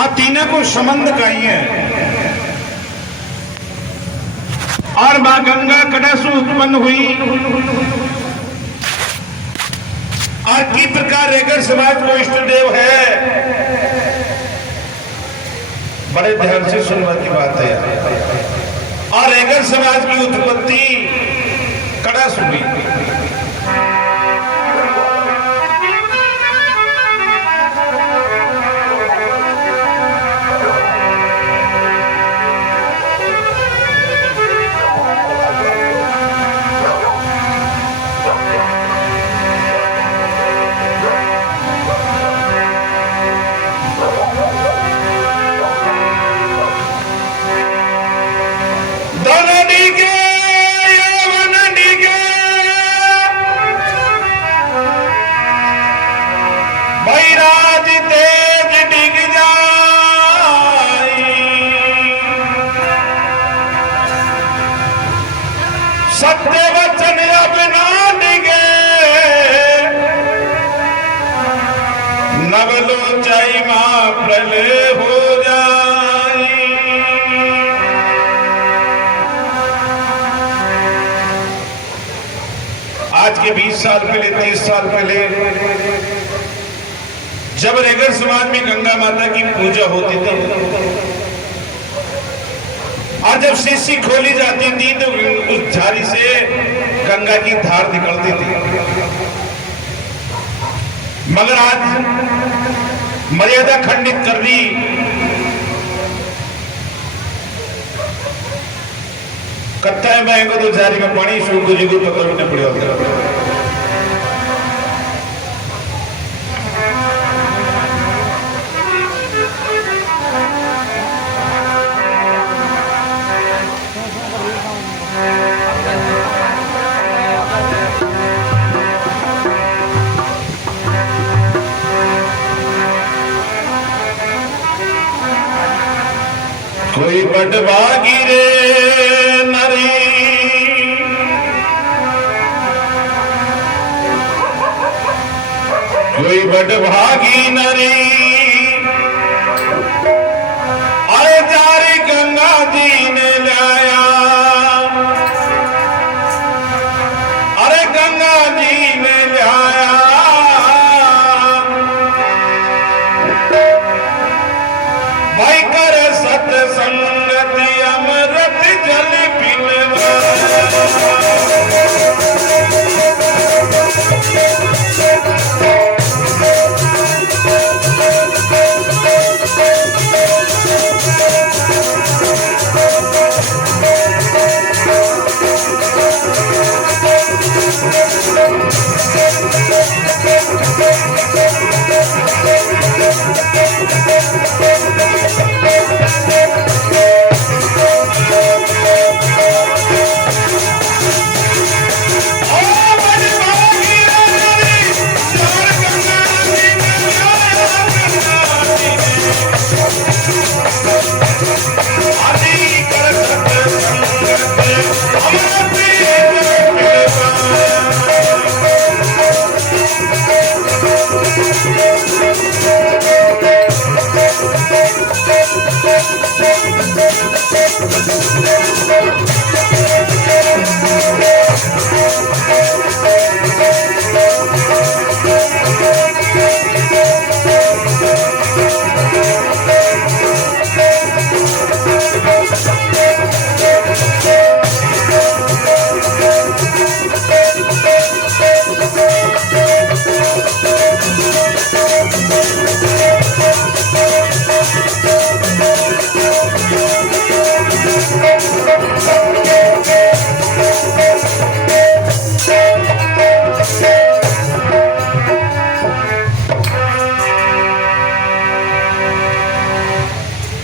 आ तीनों को संबंध कही है और मां गंगा कड़ासु उत्पन्न हुई और की प्रकार रेगर समाज को इष्ट देव है। बड़े ध्यान से सुनने की बात है। और रेगर समाज की उत्पत्ति कड़ासु हुई। सत्य वचन अब ना डिगे नवलोचाई मां प्रलय हो जाई। आज के 20 साल पहले 30 साल पहले जब रेगर समाज में गंगा माता की पूजा होती थी और जब शीशी खोली जाती थी तो उस झाड़ी से गंगा की धार निकलती थी। मगर आज मर्यादा खंडित कर दी। कत्था में को तो झाड़ी में पानी शुरू को जी पता भी नहीं पड़ेगा। कोई बटभागी रे नरी कोई बटभागी नरी अरे जारी गंगा जी ने लाया अरे गंगा जी ने लाया भाई कर सत्संगति अमृत जल पिलवा।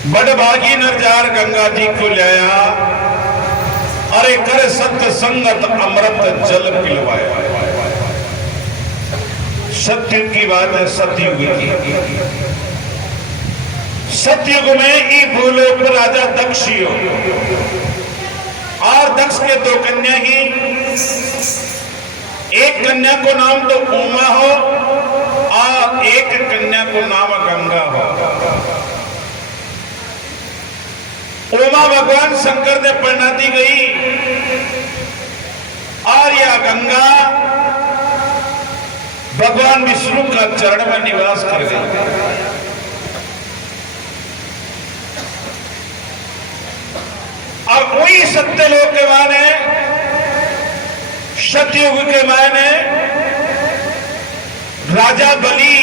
बड़भागी नरजार गंगा जी को लाया अरे कर सत्य संगत अमृत जल पिलवाया। सत्य की बात है सतयुग की। सतयुग में ई भूलोक राजा दक्ष और दक्ष के 2 कन्या ही। एक कन्या को नाम तो उमा हो और एक कन्या को नाम गंगा हो। भगवान शंकर ने परिणति गई और यह गंगा भगवान विष्णु का चरण में निवास कर गई। अब वही सत्यलोक के माने सतयुग के माने राजा बलि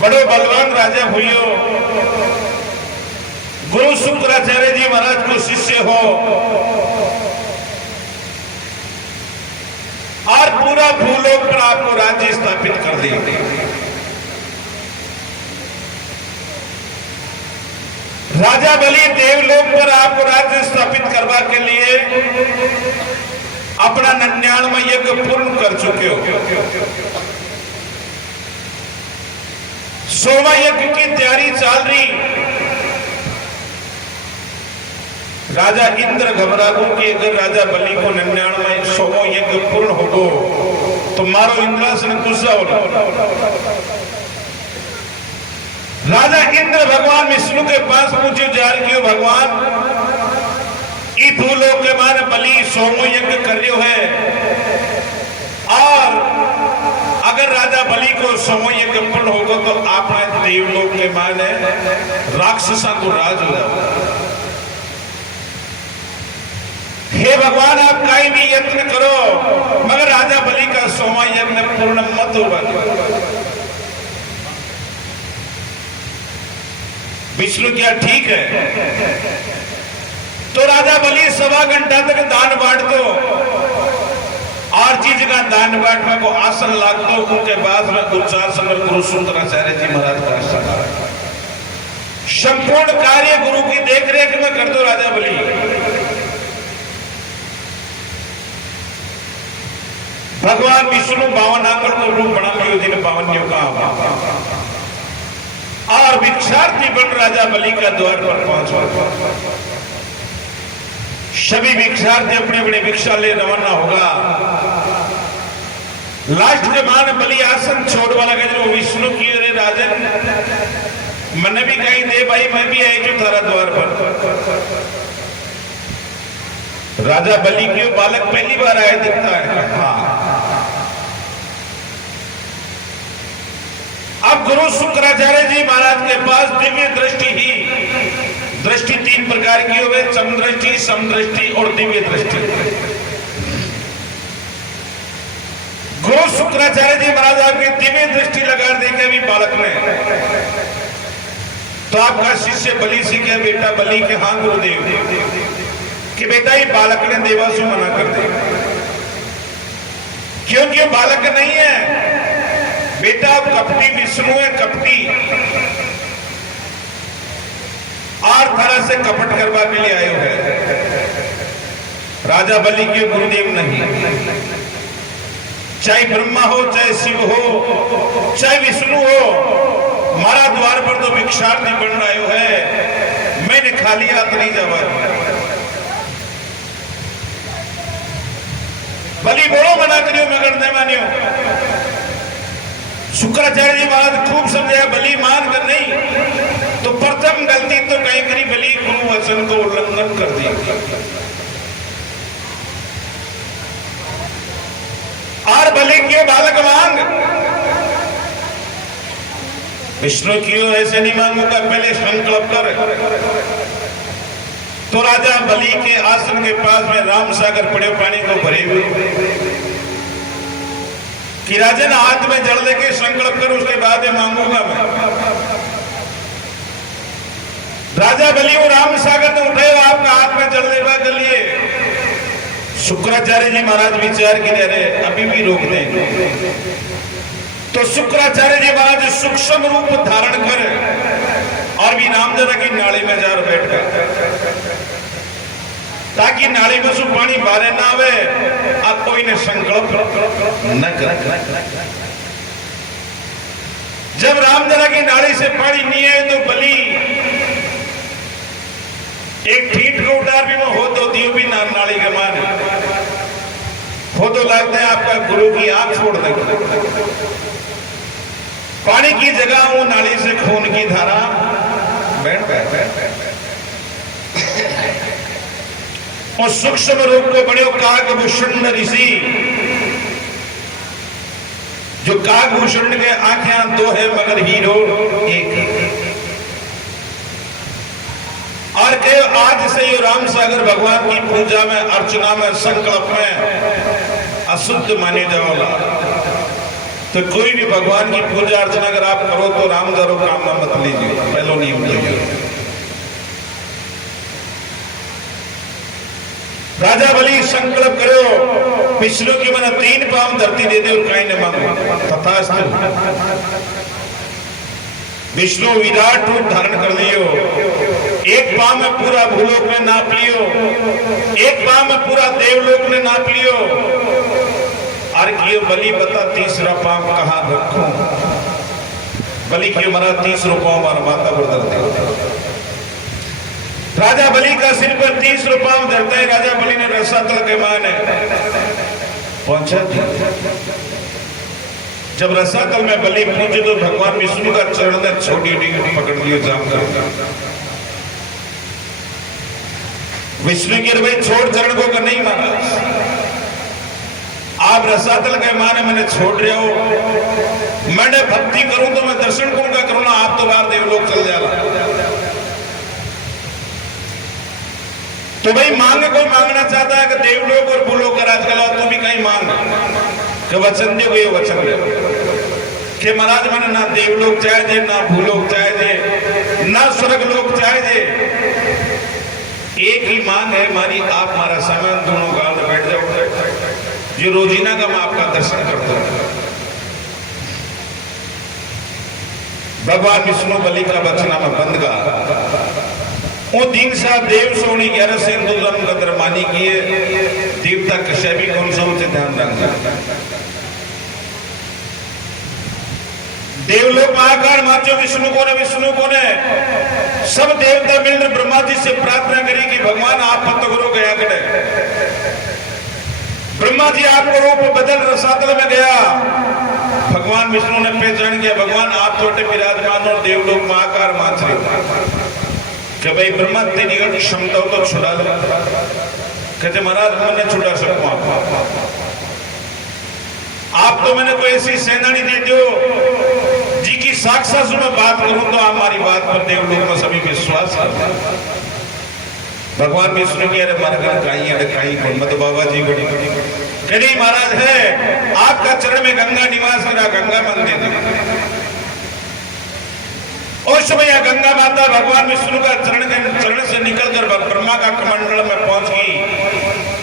बड़ो बलवान राजा भूयो गुरु शुक्राचार्य जी महाराज को शिष्य हो और पूरा भूलोक पर आपको राज्य स्थापित कर दिया। राजा बलि देवलोक पर आपको राज्य स्थापित करवा के लिए अपना 99वां यज्ञ पूर्ण कर चुके हो। 100वां यज्ञ की तैयारी चल रही। राजा इंद्र घबरा गो कि अगर राजा बलि को 99वां 100वां यज्ञ पूर्ण होगो तो मारो इंद्रासन गुस्सा हो। राजा इंद्र भगवान विष्णु के पास पूछे जार क्यों भगवान ई भूलोक के मान बलि 100वां यज्ञ कर रहे है और अगर राजा बलि को 100वां यज्ञ पूर्ण होगा तो आपने देवलोक के माने राक्षसा को राज हो जाओ। हे भगवान आप कहीं भी यत्न करो मगर राजा बलि का 100वां यज्ञ पूर्ण मत होगा। विष्णु क्या ठीक है। तो राजा बलि 1.25 घंटा तक दान बांट दो और चीज का दान बांटने को आसन लाग दो। उनके बाद में उच्चासन और गुरु शुक्राचार्य जी महाराज का संपूर्ण कार्य गुरु की देखरेख में कर दो। राजा बलि भगवान विष्णु 52 आंकड़ को रूप बना लियो दिन 52 का और भिक्षार्थी बन राजा बलि का द्वार पर पहुंचा। सभी भिक्षार्थी अपने अपने भिक्षा ले रवाना होगा। लास्ट के मान बलि आसन छोड़ वाला जो विष्णु की अरे राजन मैंने भी कहीं दे भाई मैं भी आई जो थारा द्वार पर। राजा बलि के बालक पहली बार आए दिखता है। हाँ अब गुरु शुक्राचार्य जी महाराज के पास दिव्य दृष्टि ही दृष्टि 3 प्रकार की हुए समदृष्टि समदृष्टि और दिव्य दृष्टि। गुरु शुक्राचार्य जी महाराज आपकी दिव्य दृष्टि लगा देंगे अभी बालक में तो आपका शिष्य बलि से क्या बेटा बलि के हाँ गुरुदेव कि बेटा ये बालक ने देवासु मना कर दे क्योंकि बालक नहीं है बेटा अब कपटी विष्णु है कपटी और तरह से कपट करवा के लिए आए हैं। राजा बलि के गुरुदेव नहीं चाहे ब्रह्मा हो चाहे शिव हो चाहे विष्णु हो मारा द्वार पर तो भिक्षार्थी बन रहे है मैंने खाली हाथ नहीं जावा। बलि बोलो मना करियो मगर नहीं मानियो। शुक्राचार्य जी महाराज खूब समझाया बलि मान कर नहीं तो प्रथम गलती तो कहीं करी बलि गुरु वचन को उल्लंघन कर दिया और बलि के बालक मांग विष्णु क्यों ऐसे नहीं मांगूंगा पहले संकल्प कर। तो राजा बलि के आसन के पास में राम सागर पड़े पानी को भरे हुए कि राजन हाथ में जल लेके संकल्प कर उसके बाद मांगूंगा मैं। राजा बलि और राम सागर ने उठाया आपका हाथ में जल लेवा के लिए। शुक्राचार्य जी महाराज विचार की रहे अभी भी रोक दें तो शुक्राचार्य जी महाराज सूक्ष्म रूप धारण कर और भी रामजरा की नाली में जा बैठ कर ताकि नाली में से पानी बाहर ना आवे और कोई ने संकल्प न करे। जब रामजरा की नाली से पानी नहीं आए तो बलि एक ठीठ को उतार भी हो तो दियो भी नाली के मान हो तो लगता है आपका गुरु की आंख छोड़ देगा। पानी की जगह वो नाली से खून की धारा बैठ और सूक्ष्म रूप को बड़े काकभूषण ऋषि, जो काकभूषण के आंखें दो है मगर हीरो एक। और के आज से ये राम सागर भगवान की पूजा में, अर्चना में, संकल्प में अशुद्ध माने जाओला। तो कोई भी भगवान की पूजा अर्चना अगर आप करो तो राम दारो काम ना मत लीजिए, पहलो नियम लीजिए। राजा बलि संकल्प करो, विष्णु की मना 3 पांव धरती दे दे और कहीं न मांगो, तथास्तु। विष्णु विराट रूप धारण कर लियो, एक पांव में पूरा भूलोक ने नाप लियो, एक पांव में पूरा देवलोक ने नाप लियो। और कियो बलि बता 3रा पांव कहां रखूं? बलि क्यों मरा 30 पांव मार माता बदल दे। राजा बलि का सिर पर 30 पांव धरता है। राजा बलि ने रसातल के माने पहुंचा। जब रसातल में बलि पहुंचे तो भगवान विष्णु का चरण ने छोटी पकड़ लियो, जाम कर। विष्णु के भाई छोड़ चरण को नहीं माना, आप रसातल के माने मैंने छोड़ रहे हो, मैंने भक्ति करूं तो मैं दर्शन कौन का करूं ना, आप तो बाहर देवलोक चल जाला। तो भाई मांगे, कोई मांगना चाहता है कि देवलोक और भूलोक का राज कला, तू भी कहीं मांग कि वचन दे, कोई वचन दे कि महाराज मैंने ना देवलोक चाहिए, ना भूलोक चाहिए, ना स्वर्गलोक चाहिए। एक ही मांग है हमारी, आप हमारा समय दोनों गाल में बैठ जाओ, जो रोजीना का मैं आपका दर्शन करता हूं। भगवान विष्णु बलि का बचना में बंद गा वो दिन सा देव सोनी 11 से हिंदू धर्म का दरमानी किए, देवता कश्य भी कौन सा उनसे ध्यान रखना। देवलोक महाकार माचो विष्णु को ने सब देवता मिलकर ब्रह्मा जी से प्रार्थना करी कि भगवान आप पत करो गया करे। ब्रह्मा जी आपको रूप बदल रसातल में गया। भगवान विष्णु ने पहचान किया, भगवान आप छोटे विराजमान और देवलोक महाकार माच रहे कि भाई ब्रह्मा तेरी क्षमता हो तो छुड़ा लो। कहते महाराज मैंने छुड़ा सकूं आप तो मैंने कोई ऐसी सेनानी दे दो जी की साक्षात मैं बात करूं तो आप हमारी बात पर देवलोक में सभी विश्वास करते। भगवान विष्णु की अरे मरगन काई मत बाबा जी बड़ी कहीं महाराज है, आपका चरण में गंगा निवास करा, गंगा मंदिर उस समय गंगा माता भगवान विष्णु का चरण से निकलकर ब्रह्मा का कमंडल में पहुंच गई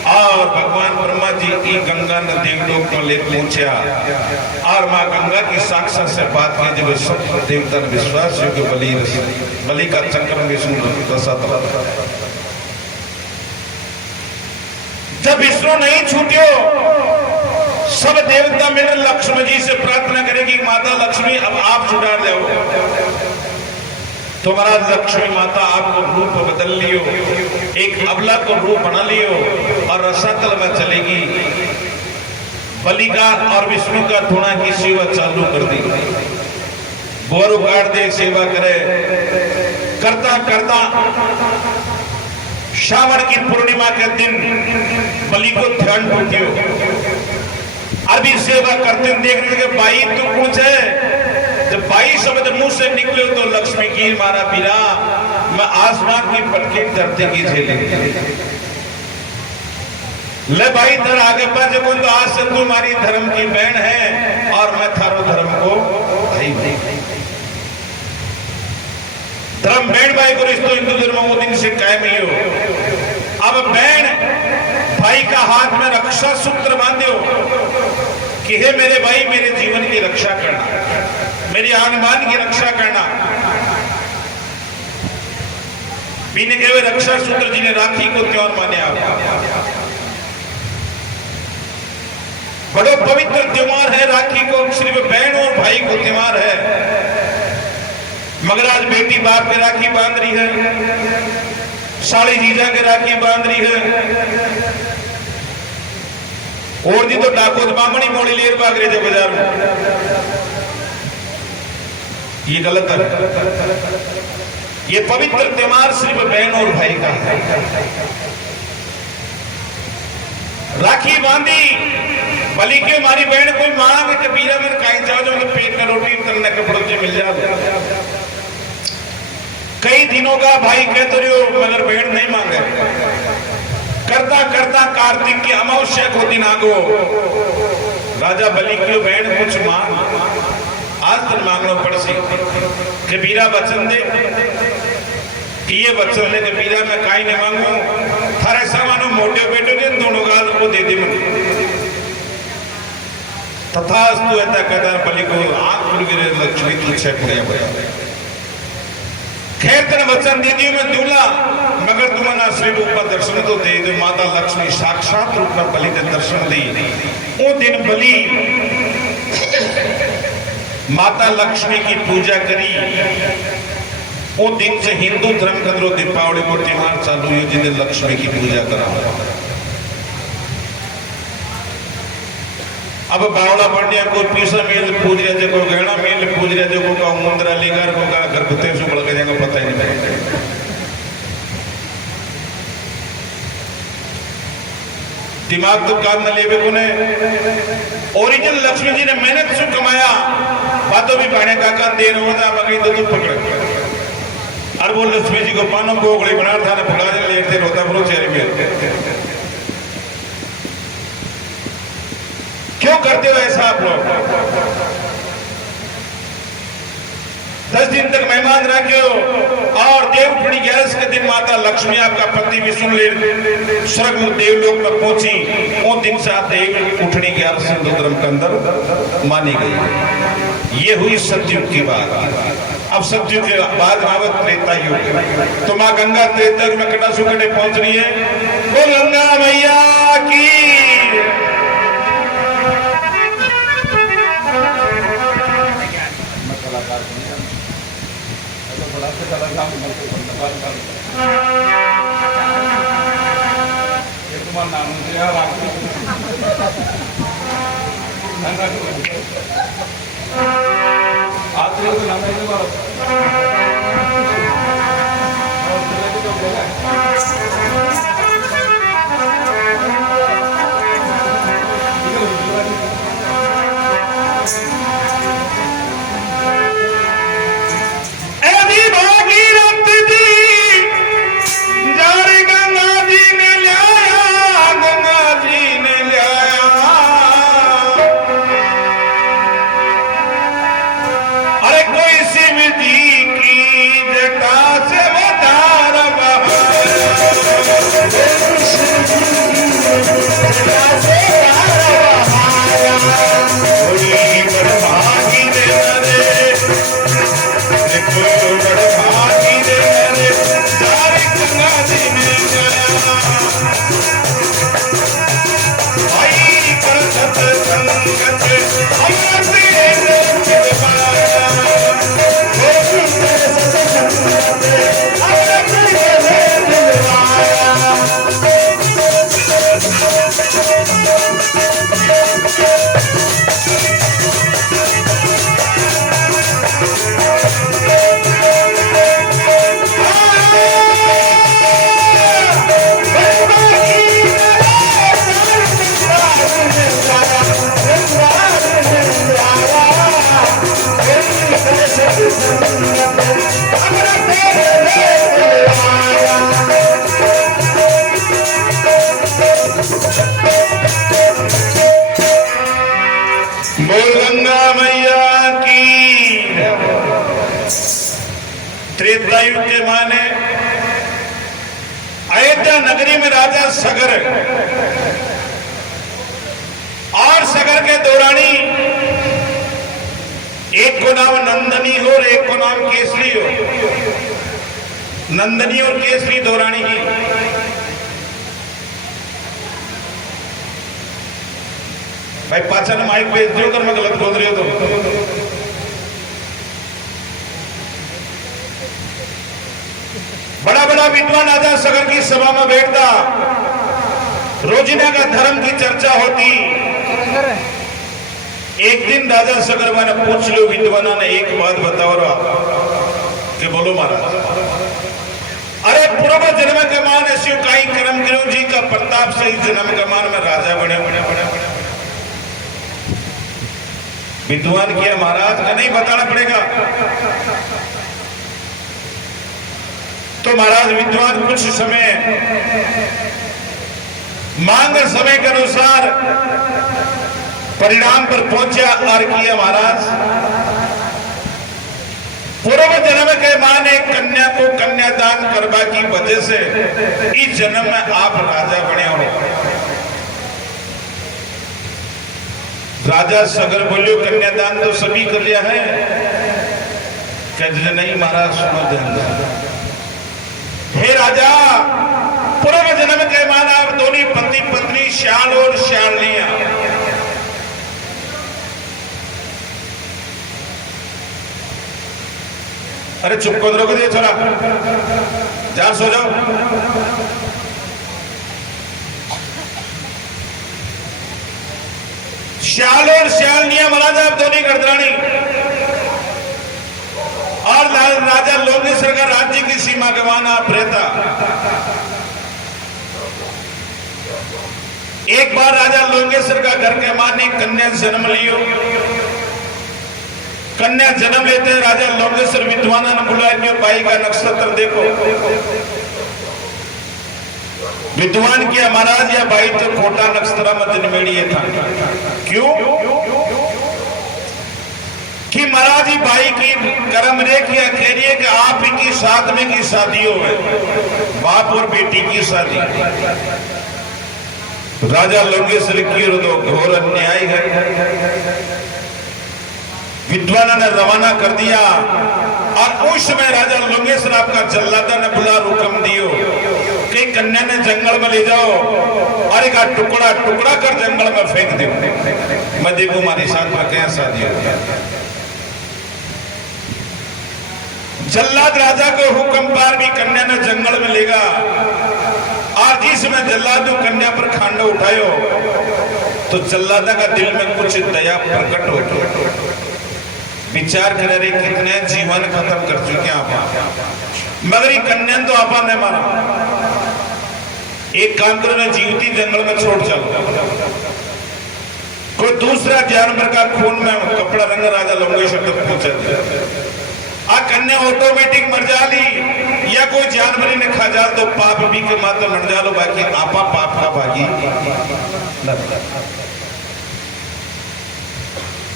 और भगवान ब्रह्मा जी की गंगा ने देवलोक में ले पहुंचा और मां गंगा की साक्षात से बात की। जब सब देवता ने विश्वास बलि का चक्र विष्णु जब विष्णु नहीं छूटियो, सब देवता मिलकर लक्ष्मी जी से प्रार्थना करेगी माता लक्ष्मी अब आप छुड़ा दो। तो महाराज लक्ष्मी माता आपको रूप बदल लियो, एक अबला को रूप बना लियो और रसातल में चलेगी। बलि का और विष्णु का धुना की सेवा चालू कर दी। बोर उगाड़ दे सेवा करे, करता करता श्रावण की पूर्णिमा के दिन बलि को ध्यान टूटियो। अभी सेवा करते देखने के भाई तू कुछ है, जब 22 शब्द मुंह से निकले तो लक्ष्मी की मारा पीरा मैं आसमान की पटकी धरती की झेले ले भाई धर आगे पर जब तो आज से तू हमारी धर्म की बहन है और मैं थारो धर्म को भाई धर्म बहन भाई को रिश्तो हिंदू धर्म वो दिन से कायम ही हो। अब बहन भाई का हाथ में रक्षा सूत्र बांधो कि हे मेरे भाई मेरे जीवन की रक्षा करना, मेरी आनबान की रक्षा करना। बीने के रक्षा सूत्र जिन्हें राखी को त्योहार माने आप बड़ो पवित्र त्योहार है। राखी को सिर्फ बहन और भाई को त्योहार है, मगर आज बेटी बाप के राखी बांध रही है, साली जीजा के राखी बांध रही है और जी तो डाको बामणी मोड़ी लेर भाग रहे थे बाजार में। ये गलत है। ये पवित्र त्योहार सिर्फ बहन और भाई का है। राखी बांधी बलि के मारी बहन कोई मांग कबीरा में कहीं जाओ जो मतलब पेट का रोटी तरने कपड़ों से मिल जाए। कई दिनों का भाई कहते रहो मगर बहन नहीं मांगे। करता करता कार्तिक की अमावस्या को दिन आगो राजा बलि की बहन कुछ मांग आज तक मांगना पड़ सी। कबीरा वचन दे कि ये वचन ले कबीरा मैं काई नहीं मांगू थारे सामानो मोटे बेटो के दोनों गाल को दे दे मन तथास्तु ऐसा कहता बलि को आंख खुल गिरे लक्ष्मी तुझसे पड़े खैर तेरे वचन दे दियो मैं दूल्हा मगर तुम्हारा श्री रूप का दर्शन तो दे दे। माता लक्ष्मी साक्षात रूप में बलि के दर्शन दी। वो दिन बलि माता लक्ष्मी की पूजा करी। वो दिन से हिंदू धर्म के अंदर दीपावली को त्योहार चालू हुई जिन्हें लक्ष्मी की पूजा करा। अब बावड़ा पड़ने कोई पीसा मेल पूज रहा है कोई गहना मेल पूज रहा है को मुंद्रा लेकर को घर कुत्ते से बढ़ जाएगा पता ही नहीं। दिमाग तो काम न लेवे को ने ओरिजिनल लक्ष्मी जी ने मेहनत से कमाया बातों भी पाने काका दे रहा होता मगर तो तू पकड़ और वो लक्ष्मी जी को पानों को ओगड़ी बना था ने पकड़ा दे लेते रोता बरो चेहरे में। क्यों करते हो ऐसा आप लोग? 10 दिन तक मेहमान रखे हो और देवउठनी 11 के दिन माता लक्ष्मी आपका पति विष्णु ले स्वर्ग देवलोक में पहुंची। वो दिन से आप देवउठनी 11 हिंदू धर्म के अंदर मानी गई। ये हुई सतयुग की बात। अब सतयुग के बाद आवत त्रेता युग। तो माँ गंगा त्रेता युग में कटा सुकटे पहुंच रही है। वो गंगा मैया की त्रेता युग के माने अयोध्या नगरी में राजा सगर और सगर के दौरानी एक को नाम नंदनी हो और एक को नाम केसरी हो। नंदनी और केसरी दौरानी की भाई पाचन माइक भेज दियो अगर मैं गलत बोल रही हो तो। बड़ा बड़ा विद्वान राजा सगर की सभा में बैठता, रोजिना का धर्म की चर्चा होती। एक दिन राजा सगर मैंने पूछ लो विद्वाना ने एक बात बताओ कि बोलो महाराज। अरे पूर्व जन्म के मान ऐसी कई कर्म करो जी का प्रताप से इस जन्म के मान में राजा बने विद्वान किया महाराज का नहीं बताना पड़ेगा। तो महाराज विद्वान कुछ समय मांग समय के अनुसार परिणाम पर पहुंचा और किया महाराज पूर्व जन्म के मां ने कन्या को कन्यादान करवा की वजह से इस जन्म में आप राजा बने हो। राजा सगर बोलियो कन्यादान तो सभी कर लिया है। कहते नहीं महाराज सुनो ध्यान दो। हे राजा पूर्व जन्म के मान आप दोनों पति पत्नी श्याल और श्यालिया अरे चुप को रोक दिए छोरा जान सो जाओ। श्याल और श्यालिया महाराज आप दोनों गर्दरानी और राजा लोकेश्वर का राज्य की सीमा के मान आप रहता। एक बार राजा लोकेश्वर का घर के मान ने कन्या जन्म लियो। कन्या जन्म लेते हैं राजा लोकेश्वर विद्वान ने बुलाया भाई का नक्षत्र देखो। विद्वान किया महाराज या भाई तो खोटा नक्षत्र में जन्मेड़ी था। क्यों कि महाराज ही भाई की कर्म रेखिया कह रही है कि आप ही की साथ में की शादी हो है बाप और बेटी की शादी। राजा लोकेश्वर की तो घोर अन्याय है। विद्वान ने रवाना कर दिया और उस समय राजा लोकेश्वर आपका जल्लादा ने बुला हुक्म दियो कि कन्या ने जंगल में ले जाओ और एक टुकड़ा टुकड़ा कर जंगल में फेंक दो। मैं देखू हमारे साथ में क्या शादी हो। जल्लाद राजा को हुक्म पार भी कन्या ने जंगल में लेगा और जिसमें जल्लाद कन्या पर खांडा उठायो तो जल्लादा का दिल में कुछ दया प्रकट हो। विचार करे रे कितने जीवन खत्म कर चुके आप मगर ये कन्या तो आपा ने मारा। एक काम करो ना जीवती जंगल में छोड़ चलो। कोई दूसरा जानवर का खून में कपड़ा रंग राजा लोकेश्वर तक पहुंचा आ कन्या ऑटोमेटिक मर जाली या कोई जानवर ने खा जा तो पाप भी के मात्र मर जा लो बाकी आपा पाप का भागी।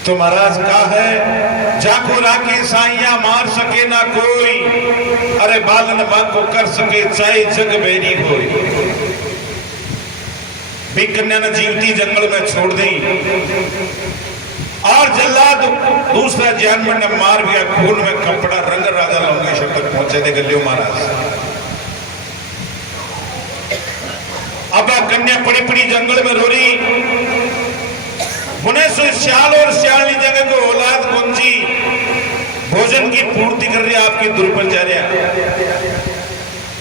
तो महाराज कहा है जाको राखी साइया मार सके ना कोई अरे बालन बाको कर सके चाहे जग बेरी होई। भी कन्या ने जीवती जंगल में छोड़ दी और जल्लाद दूसरा जानवर ने मार दिया खून में कपड़ा रंग राजा लोकेश्वर तक पहुंचे थे गलियो महाराज। अब कन्या पड़ी पड़ी जंगल में रो रही उन्हें श्याल और श्याली जगह को औलाद गुंजी भोजन की पूर्ति कर रहे आपकी दुर्पचार्या।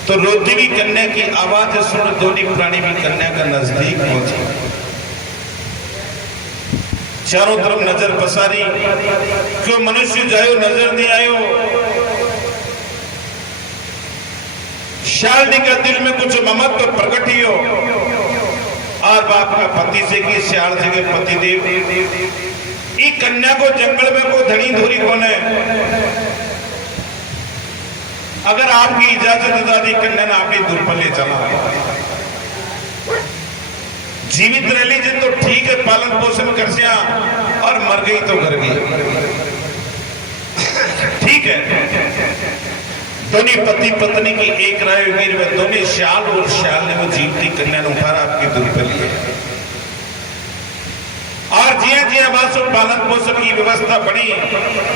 तो रोती भी कन्या की आवाज सुन दोनों प्राणी भी कन्या का नजदीक पहुंचे। चारों तरफ नजर पसारी क्यों मनुष्य जायो नजर नहीं आयो। श्याली का दिल में कुछ ममत्व प्रकट ही हो और बाप का पति से की श्याल से के पति देव ई कन्या को जंगल में को धनी धोरी कौन है। अगर आपकी इजाजत दादी कन्या ने आपकी दूर पर ले चला जीवित रह लीजिए तो ठीक है पालन पोषण कर सिया और मर गई तो घर गई ठीक है। दोनों पति पत्नी की एक राय वीर में दोनों श्याल और श्याल ने वो जीवती कन्या ने उठा आपकी दूर पर लिए और जिया जिया वासु पालन पोषण की व्यवस्था बनी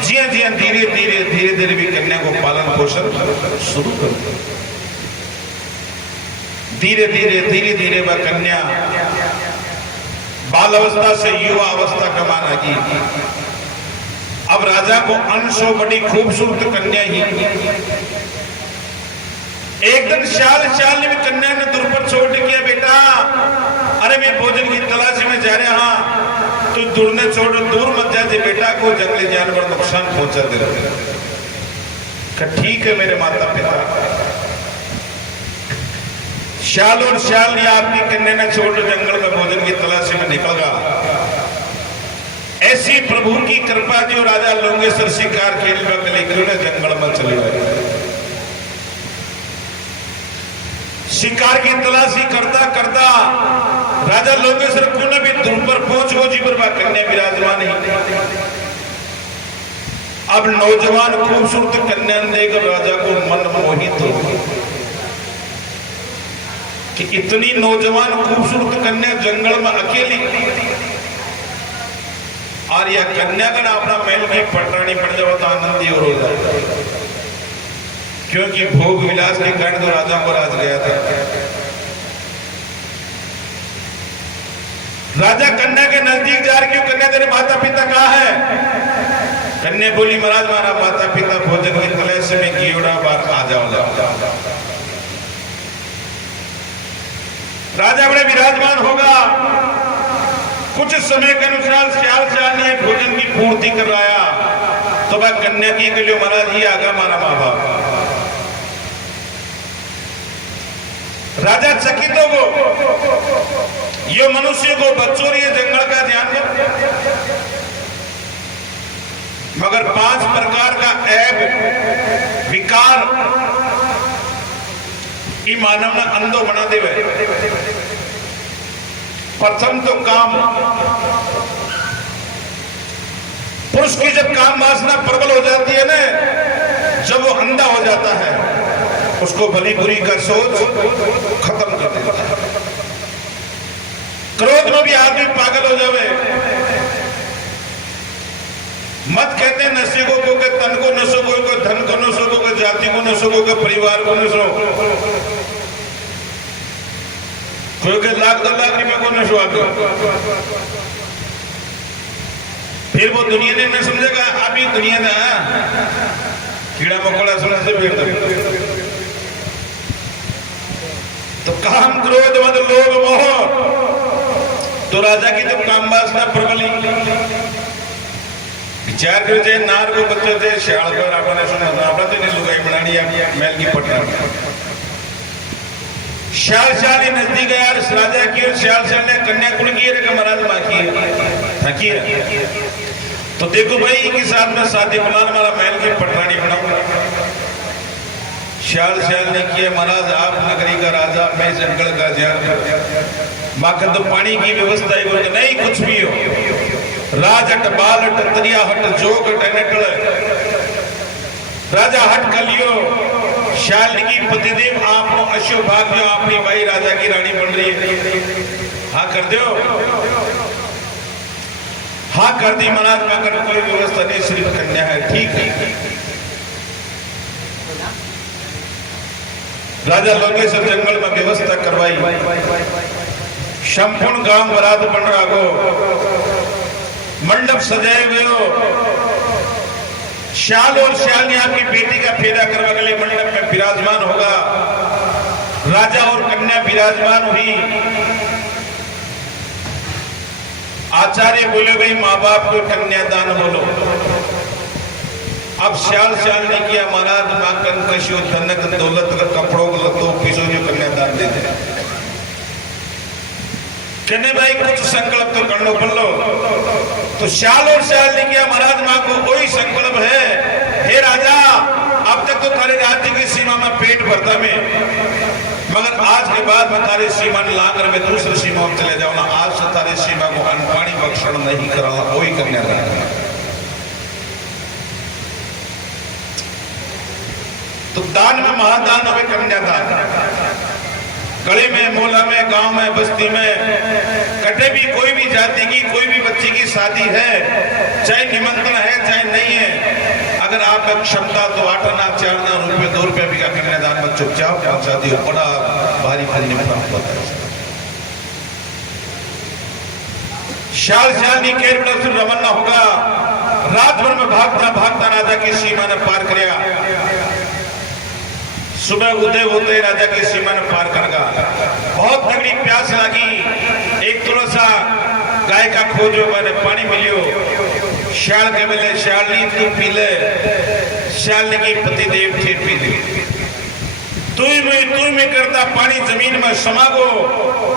जिया जिया धीरे धीरे धीरे धीरे भी कन्या को पालन पोषण शुरू कर धीरे धीरे धीरे धीरे वह कन्या बाल अवस्था से युवा अवस्था का मान आ गई। अब राजा को अंशो बड़ी खूबसूरत कन्या ही एक दिन श्याल ने भी कन्या ने दूर पर छोड़ किया बेटा अरे मैं भोजन की तलाश में जा रहा हाँ तो दूर ने छोड़ दूर मत जाते बेटा को जंगली जानवर नुकसान पहुंचा दे रहे। ठीक है मेरे माता पिता श्याल और श्याल ने आपकी कन्या ने छोड़ जंगल में भोजन की तलाशी में निकल गया। ऐसी प्रभु की कृपा जो राजा लोंगेश्वर शिकार खेल में जंगल में चले गए। शिकार की तलाशी करता करता राजा लोंगेश्वर को भी दूर पर पहुंच गो जी पर कन्या विराजमान ही। अब नौजवान खूबसूरत कन्या देखकर राजा को मन मोहित हो कि इतनी नौजवान खूबसूरत कन्या जंगल में अकेली, और यह कन्यागण अपना महल की पटरानी पड़ जाओ तो आनंदी और हो जाए, क्योंकि भोग विलास के कारण तो राजा को राज गया था। राजा कन्या के नजदीक जा रही, क्यों कन्या तेरे माता पिता कहाँ है? कन्या बोली महाराज हमारा माता पिता भोजन की तलाश में गियोड़ा बार आ जाओ। राजा बड़े विराजमान होगा। कुछ समय के अनुसार श्याल श्याल ने भोजन की पूर्ति करवाया तो वह कन्या की के लिए महाराज ही आगा मारा माँ बाप। राजा चकित हो ये मनुष्य को बच्चों ये जंगल का ध्यान दो, मगर 5 प्रकार का ऐब विकार ई मानव ने अंधो बना देवे। प्रथम तो काम, पुरुष की जब काम वासना प्रबल हो जाती है ना, जब वो अंधा हो जाता है, उसको भली बुरी का सोच खत्म कर देता है। क्रोध में भी आदमी पागल हो जावे। मत कहते नशे को के तन को नशो को धन को नशो को जाति को नशो को परिवार को नशो, कोई के लाख 2 लाख रुपए को नशो आ गया। फिर वो दुनिया ने न समझेगा अभी दुनिया ना कीड़ा मकोड़ा सुना से फिर तो काम क्रोध मद लोभ मोह, तो राजा की जब काम वासना प्रबली विचार करे नार को बच्चे थे श्याल को आपने सुना आपने तो नहीं लुगाई बनानी महल की पटना। श्याल श्याल ही नजदीक गया राजा की, और श्याल श्याल ने कन्या कुल की महाराज माँ की है। तो देखो भाई इनके साथ में शादी बुलाने वाला महल की पटरानी बनाऊंगा। श्याल श्याल ने किया महाराज आप नगरी का राजा, मैं जंगल का ध्यान माँ का तो पानी की व्यवस्था ही नहीं कुछ भी हो। राजट बालट तरिया हट जोग टनटल राजा हट कलियो। श्याल की पतिदेव आपको अशुभ भाग्य अपनी भाई राजा की रानी बन रही है। हाँ कर दो, हाँ कर दी महाराज मगर कोई व्यवस्था नहीं, सिर्फ कन्या है। ठीक है। राजा लोंगेश्वर जंगल में व्यवस्था करवाई। संपूर्ण गांव बरात बन रहा गो, मंडप सजाए गयो। श्याल और श्याल ने आपकी बेटी का फेरा करवा के लिए मंडप में विराजमान होगा। राजा और कन्या विराजमान हुई। आचार्य बोले भाई माँ बाप को कन्यादान बोलो। अब श्याल श्याल ने किया महाराज माँ कन कशो धनक दौलत का कपड़ों को लतो पीसो जो कन्यादान दे दे। कहने भाई कुछ संकल्प तो करनो पड़ो। तो श्याल और श्याल ने किया महाराज माँ को कोई संकल्प है, हे राजा अब तक तो थारे राज्य की सीमा में पेट भरता में, मगर आज के बाद मैं तारे सीमा लाकर मैं दूसरी सीमा में चले जाऊंगा। आज से तारे सीमा को अन्न पानी भक्षण नहीं कराना, वही कन्यादान करना। तो दान में महादान हो कन्यादान। गली में मोहल्ला में गांव में बस्ती में कटे भी कोई भी जाति की कोई भी बच्ची की शादी है, चाहे निमंत्रण है चाहे नहीं है, अगर आप क्षमता तो 8 आना 4 आना रुपये 2 रुपये भी का कन्यादान में चुपचाप पहुंचा दियो, बड़ा भारी पुण्य प्राप्त होता है। श्याल श्याल ने केर फिर रवाना होगा। रात भर में भागता भागता राजा की सीमा ने पार करेगा। सुबह उदय होते राजा की सीमा ने पार करेगा। बहुत तगड़ी प्यास लगी, एक थोड़ा सा गाय का खोजो मैंने पानी मिलियो। श्याल के मिले श्याल नी तू पी ले। श्याल ने की पति देव थे पी ले। तुई में करता पानी जमीन में समागो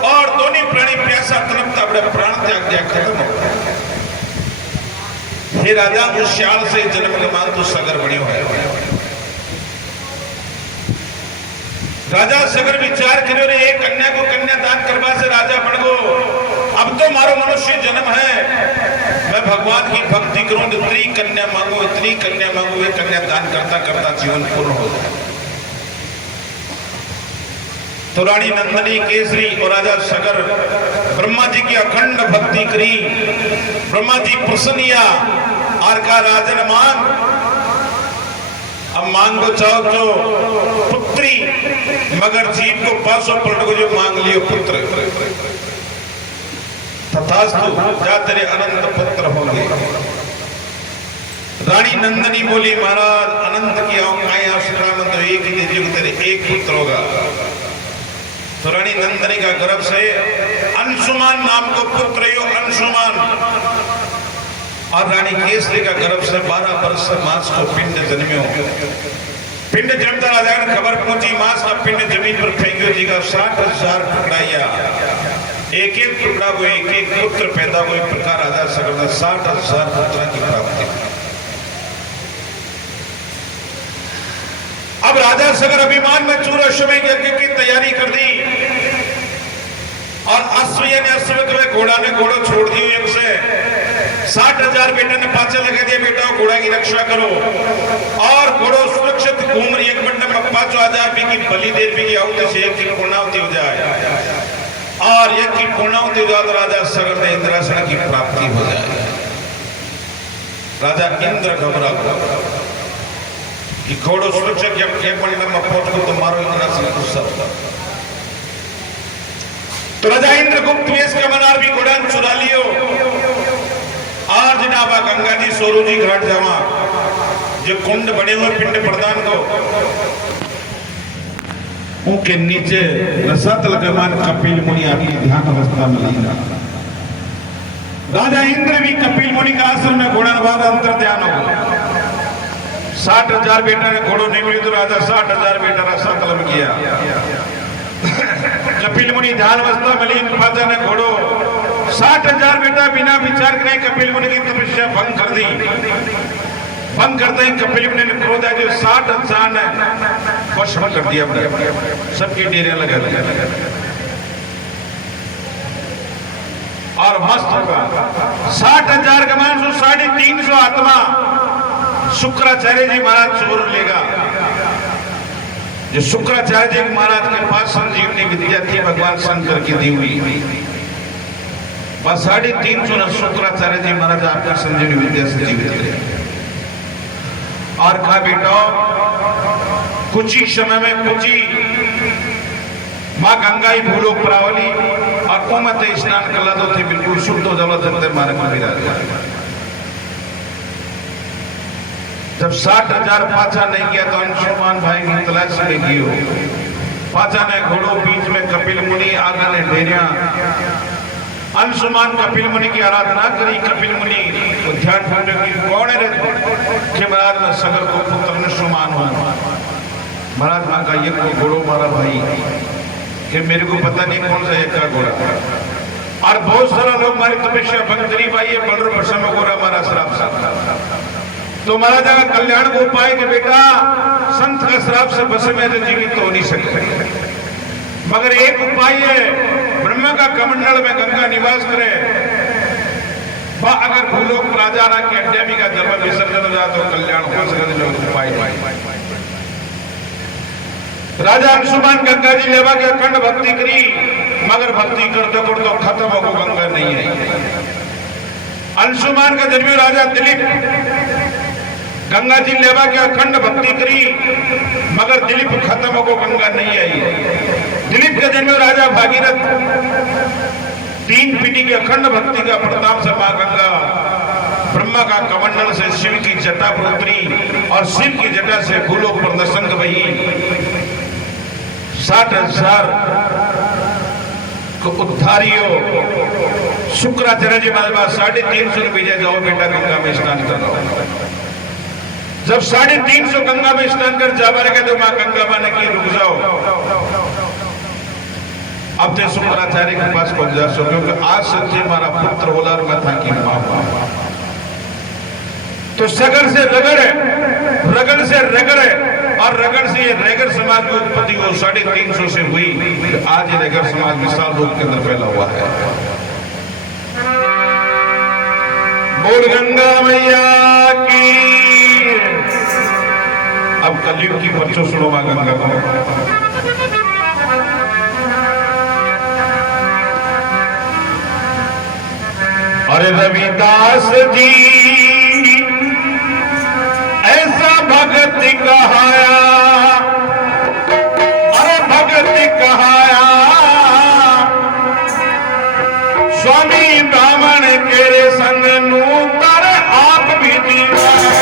और दोनों प्राणी प्यासा तड़पता अपने प्राण त्याग दिया खत्म हो। हे राजा मुश्याल से जन्म के मान तो सगर बनियो है। राजा सगर विचार करो रे एक कन्या को कन्या दान करवा से राजा बन गो। अब तो मारो मनुष्य जन्म है, मैं भगवान की भक्ति करूं, इतनी कन्या मांगू, इतनी कन्या मांगू, ये कन्या दान करता करता जीवन पूर्ण हो जाए। तो रानी नंदनी केसरी और राजा सगर ब्रह्मा जी की अखंड भक्ति करी। ब्रह्मा जी प्रसन्निया और का राजन मांग, अब मांगो चाहो तो पुत्री, मगर जीव को पासों पलट को जो मांग लियो पुत्र, तथास्तु जा तेरे अनंत पुत्र होंगे। रानी नंदनी बोली महाराज अनंत की आया सुराम तो एक ही दीजिए तेरे एक पुत्र होगा। तो रानी नंदनी का गर्भ से अंशुमान नाम को पुत्र यो अंशुमान, और रानी केसरी का गर्भ से 12 वर्ष मास को पिंड जन्मियो। पिंड जन्मता राजा ने खबर पहुंची, मास का पिंड जमीन पर फेंकियो जी का 60,000 टुकड़ाइया, एक एक टुकड़ा को एक एक पुत्र पैदा हुए। प्रकार राजा सगर 60,000 पुत्र की प्राप्ति। अब राजा सगर अभिमान में चूर अश्वमेध यज्ञ की तैयारी कर दी, और अश्वत्थ में घोड़ा ने घोड़ो छोड़ दी यज्ञ से। 60,000 बेटा ने पाछे लगा दिया, बेटा घोड़ा की रक्षा करो, और घोड़ो सुरक्षित घूम रही एक मंडप में 5,000 की बलि देवी की आहुति से एक की पूर्णाहुति हो जाए, और एक की पूर्णाहुति हो जाए तो राजा सगर ने इंद्रासन की प्राप्ति हो जाए। राजा इंद्र घबरा कि घोड़ो सुरक्षित एक मंडप में पहुंच को तो मारो इंद्रासन को सब। तो राजा इंद्रगुप्त वेश का मनार भी घोड़ा चुरा लियो, और जनाबा गंगा जी सोरू जी घाट जावा, जो कुंड बने हुए पिंड प्रदान को उनके नीचे रसातल गमान कपिल मुनि आपकी ध्यान अवस्था में लीना। राजा इंद्र भी कपिल मुनि का आश्रम में घोड़ा नवार अंतर ध्यान हो। 60,000 बेटा ने घोड़ो नहीं मिली तो राजा 60,000 बेटा रसातल में किया। कपिल मुनि ध्यान अवस्था में लीन, राजा ने घोड़ो 60,000 बेटा बिना विचार करे कपिल मुनि की तपस्या भंग कर दी। भंग करते ही कपिल मुनि ने क्रोध है जो 60,000 ने भस्म कर दिया, सबकी डेरे लगा दिया और मस्त होगा। 60,000 का मान 350 आत्मा शुक्राचार्य जी महाराज चोर लेगा। जो शुक्राचार्य जी महाराज के पास संजीवनी विद्या थी भगवान शंकर की दी हुई, बस 350 शुक्राचार्य जी महाराज आपका संजीवनी विद्या से जीवित रहे। और कहा बेटा कुछ ही समय में कुछ ही माँ गंगा ही भूलो प्रावली और उमत स्नान कला तो थे बिल्कुल शुद्ध हो जाओ जनते मारे को विराज। जब 60,000 पाछा नहीं किया तो अंशुमान भाई की तलाश में कियो। पाछा ने घोड़ो बीच में कपिल मुनि आगे ने ढेरिया। अंशुमान कपिल मुनि की आराधना करी। कपिल मुनि को ध्यान पूर्वक की कौन है कि महाराज मैं सगर को पुत्र अंशुमान हूं। महाराज मां का ये घोड़ो मारा भाई कि मेरे को पता नहीं कौन सा एक का घोड़ा। और बहुत सारा लोग हमारी तपस्या भंग करी भाई ये बलर वर्षा में घोड़ा हमारा श्राप सा। तो महाराज का कल्याण को उपाय के बेटा संत का श्राप से बस में तो जीवित तो हो नहीं सकते, मगर एक उपाय है ब्रह्मा का कमंडल में गंगा निवास करे। अगर भूलोक राजा की अड्यामी का जन्म विसर्जन हो जाए तो कल्याण हो सके जो उपाय नहीं। राजा अंशुमान गंगा जी लेवा के अखंड भक्ति करी, मगर भक्ति करते करते खत्म हो गंगा नहीं है। अंशुमान का जन्म राजा दिलीप गंगा जी लेवा के अखंड भक्ति करी, मगर दिलीप खत्म हो गंगा नहीं आई। दिलीप का जन्म राजा भागीरथ 3 पीढ़ी के अखंड भक्ति का प्रताप से मां गंगा ब्रह्मा का कमंडल से शिव की जटा पर उतरी और शिव की जटा से भूलोक पर नसंग बही। 60,000 को उद्धारियो। शुक्राचार्य जी महाराज 350 भेजे जाओ बेटा गंगा में स्नान कर रहा। जब 350 गंगा में स्नान कर जा रहे तो मां गंगा मां ने की रुक जाओ, अब ते शुक्राचार्य के पास पहुंच जा सो, क्योंकि आज सच्चे हमारा पुत्र होला और मैं था की मां। तो सगर से रगड़ है, रगड़ से रगड़ है, और रगड़ से ये रैगर समाज की उत्पत्ति वो 350 से हुई। आज ये रैगर समाज विशाल रूप के अंदर फैला हुआ है। बोल गंगा मैया की। अब कलयुग की बच्चों सुनो मां गंगा को। अरे रविदास जी ऐसा भगत कहाया, अरे भगत कहाया, स्वामी ब्राह्मण केरे संग नूतर आप भी दीवाया।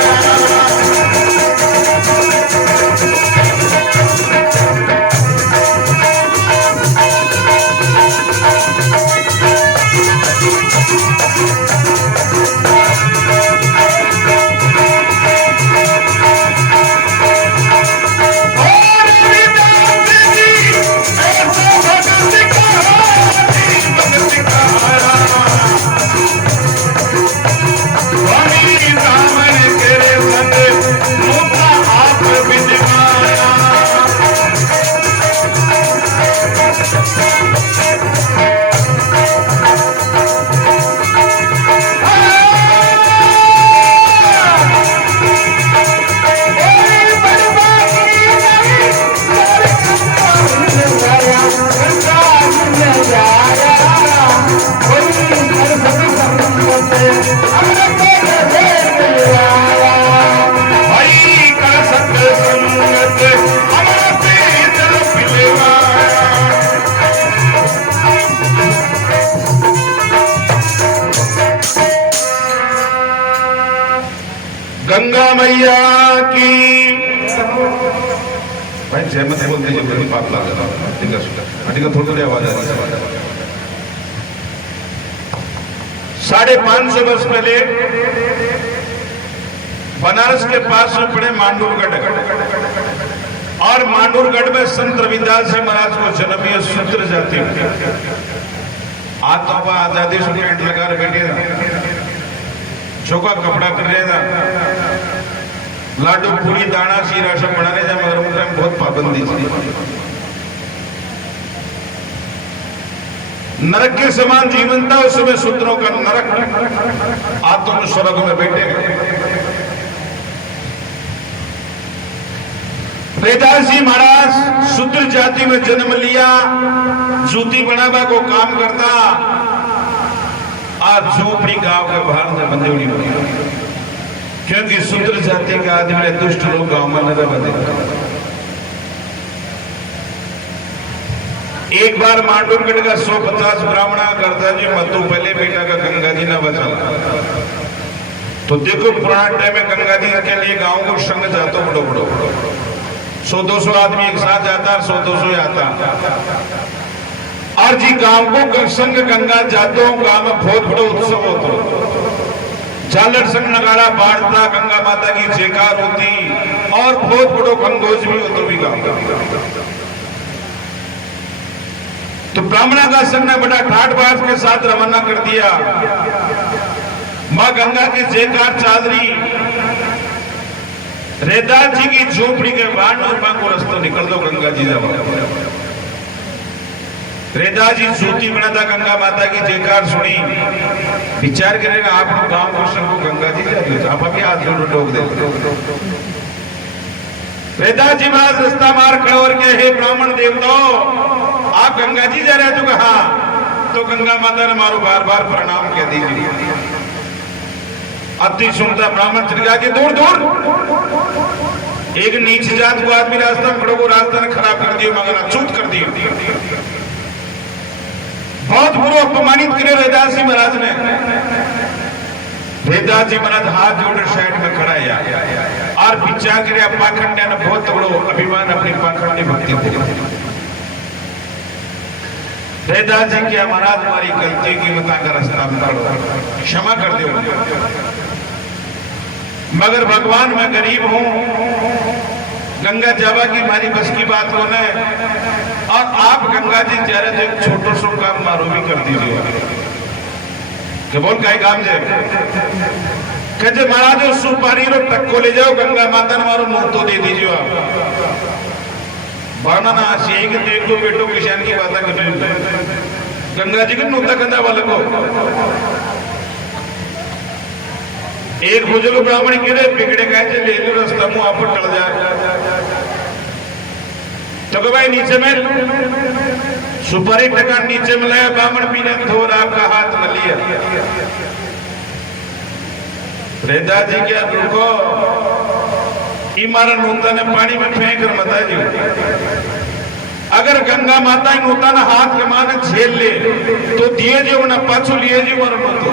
गंगा मैया की। भाई जयमत बोल दीजिए, मेरी बात ला देना। ठीक है, ठीक है, थोड़ी थोड़ी आवाज आ रही है। 550 वर्ष पहले बनारस के पास में पड़े मांडूरगढ़, और मांडूरगढ़ में संत रविदास जी महाराज को जन्म ये शूद्र जाति। आज तो आजादी से पेंट लगा बैठे चौका कपड़ा कर रहे था, लाडू पूरी दाना शीरा सब बनाने जा, मगर उन टाइम बहुत पाबंदी थी। नरक के समान जीवन था उस समय शूद्रों का नरक। आज तो स्वर्ग में बैठे गए। रविदास जी महाराज शूद्र जाति में जन्म लिया, जूती बनावा को काम करता। आज झोपड़ी गांव के बाहर में बंदेवड़ी बनी, क्योंकि शूद्र जाति का आदमी दुष्ट लोग गांव में न रहते। एक बार मांडूरगढ़ का 150 ब्राह्मणा करता जी मधु पहले बेटा का गंगा जी ना बचा। तो देखो पुराने टाइम में गंगा जी के लिए गांव को संग जाता बड़ो बड़ो 100-200 आदमी एक साथ जाता, 100-200 आता। और जी गांव को संग गंगा जातो, गांव में बहुत बड़ा उत्सव होता, झालर संग नगाड़ा बाढ़ता, गंगा माता की जयकार होती, और बहुत बड़ो गंगोज भी होता भी गांव। तो ब्राह्मणा का संघ ने बड़ा ठाट बाट के साथ रवाना कर दिया। मां गंगा की जयकार चाल रही। रविदास जी की झोपड़ी के बाहर और मां को रास्ता निकल दो, गंगा जी जाओ। रविदास जी सूती बनाता, गंगा माता की जयकार सुनी, विचार करेगा आप लोग गांव को संग गंगा जी जाइए, आप अभी हाथ जोड़ टोक दे। रविदास जी महाराज रास्ता मार खड़े और के हे ब्राह्मण देवताओं, आप गंगा जी जा रहे हो? कहा तो गंगा माता ने मारो बार बार प्रणाम कह दीजिए। अति सुनता ब्राह्मण चल गया कि दूर दूर। एक नीच जात को आदमी रास्ता में खड़ो को रास्ता ने खराब कर दिया, मगर अछूत कर दिया। बहुत बुरा अपमानित करे रविदास जी महाराज ने। रविदास जी महाराज हाथ जोड़ साइड में खड़ा है और विचार करे पाखंड ने बहुत बड़ो अभिमान अपनी पाखंडी भक्ति को। रविदास जी क्या महाराज हमारी गलती की मता का रास्ता में क्षमा कर दो। मगर भगवान मैं गरीब हूं, गंगा जावा की हमारी बस की बात हो है, और आप गंगा जी चाहे तो एक छोटो सो काम मारो भी कर दीजिए कि बोल का काम जे कहे महाराज सुपारी रो टक्को ले जाओ गंगा माता ने मारो मुंह तो दे दीजिए आप बाना ना सिंह देखो बेटो किसान की बात कर गंगा जी के नूता गंदा वाले को एक बुजुर्ग ब्राह्मण कह रहे बिगड़े कहे ले लो रास्ता मुंह आप टल जाए तो कि भाई नीचे में सुपारी टका नीचे में लाया ब्राह्मण पीने थोड़ा आपका हाथ में लिया रेदा जी क्या रुको इमारा नूता ने पानी में फेंक कर मता जी अगर गंगा माता ही नूता ना हाथ के माने झेल ले तो दिए जो ना पाछू लिए जो मर नूतो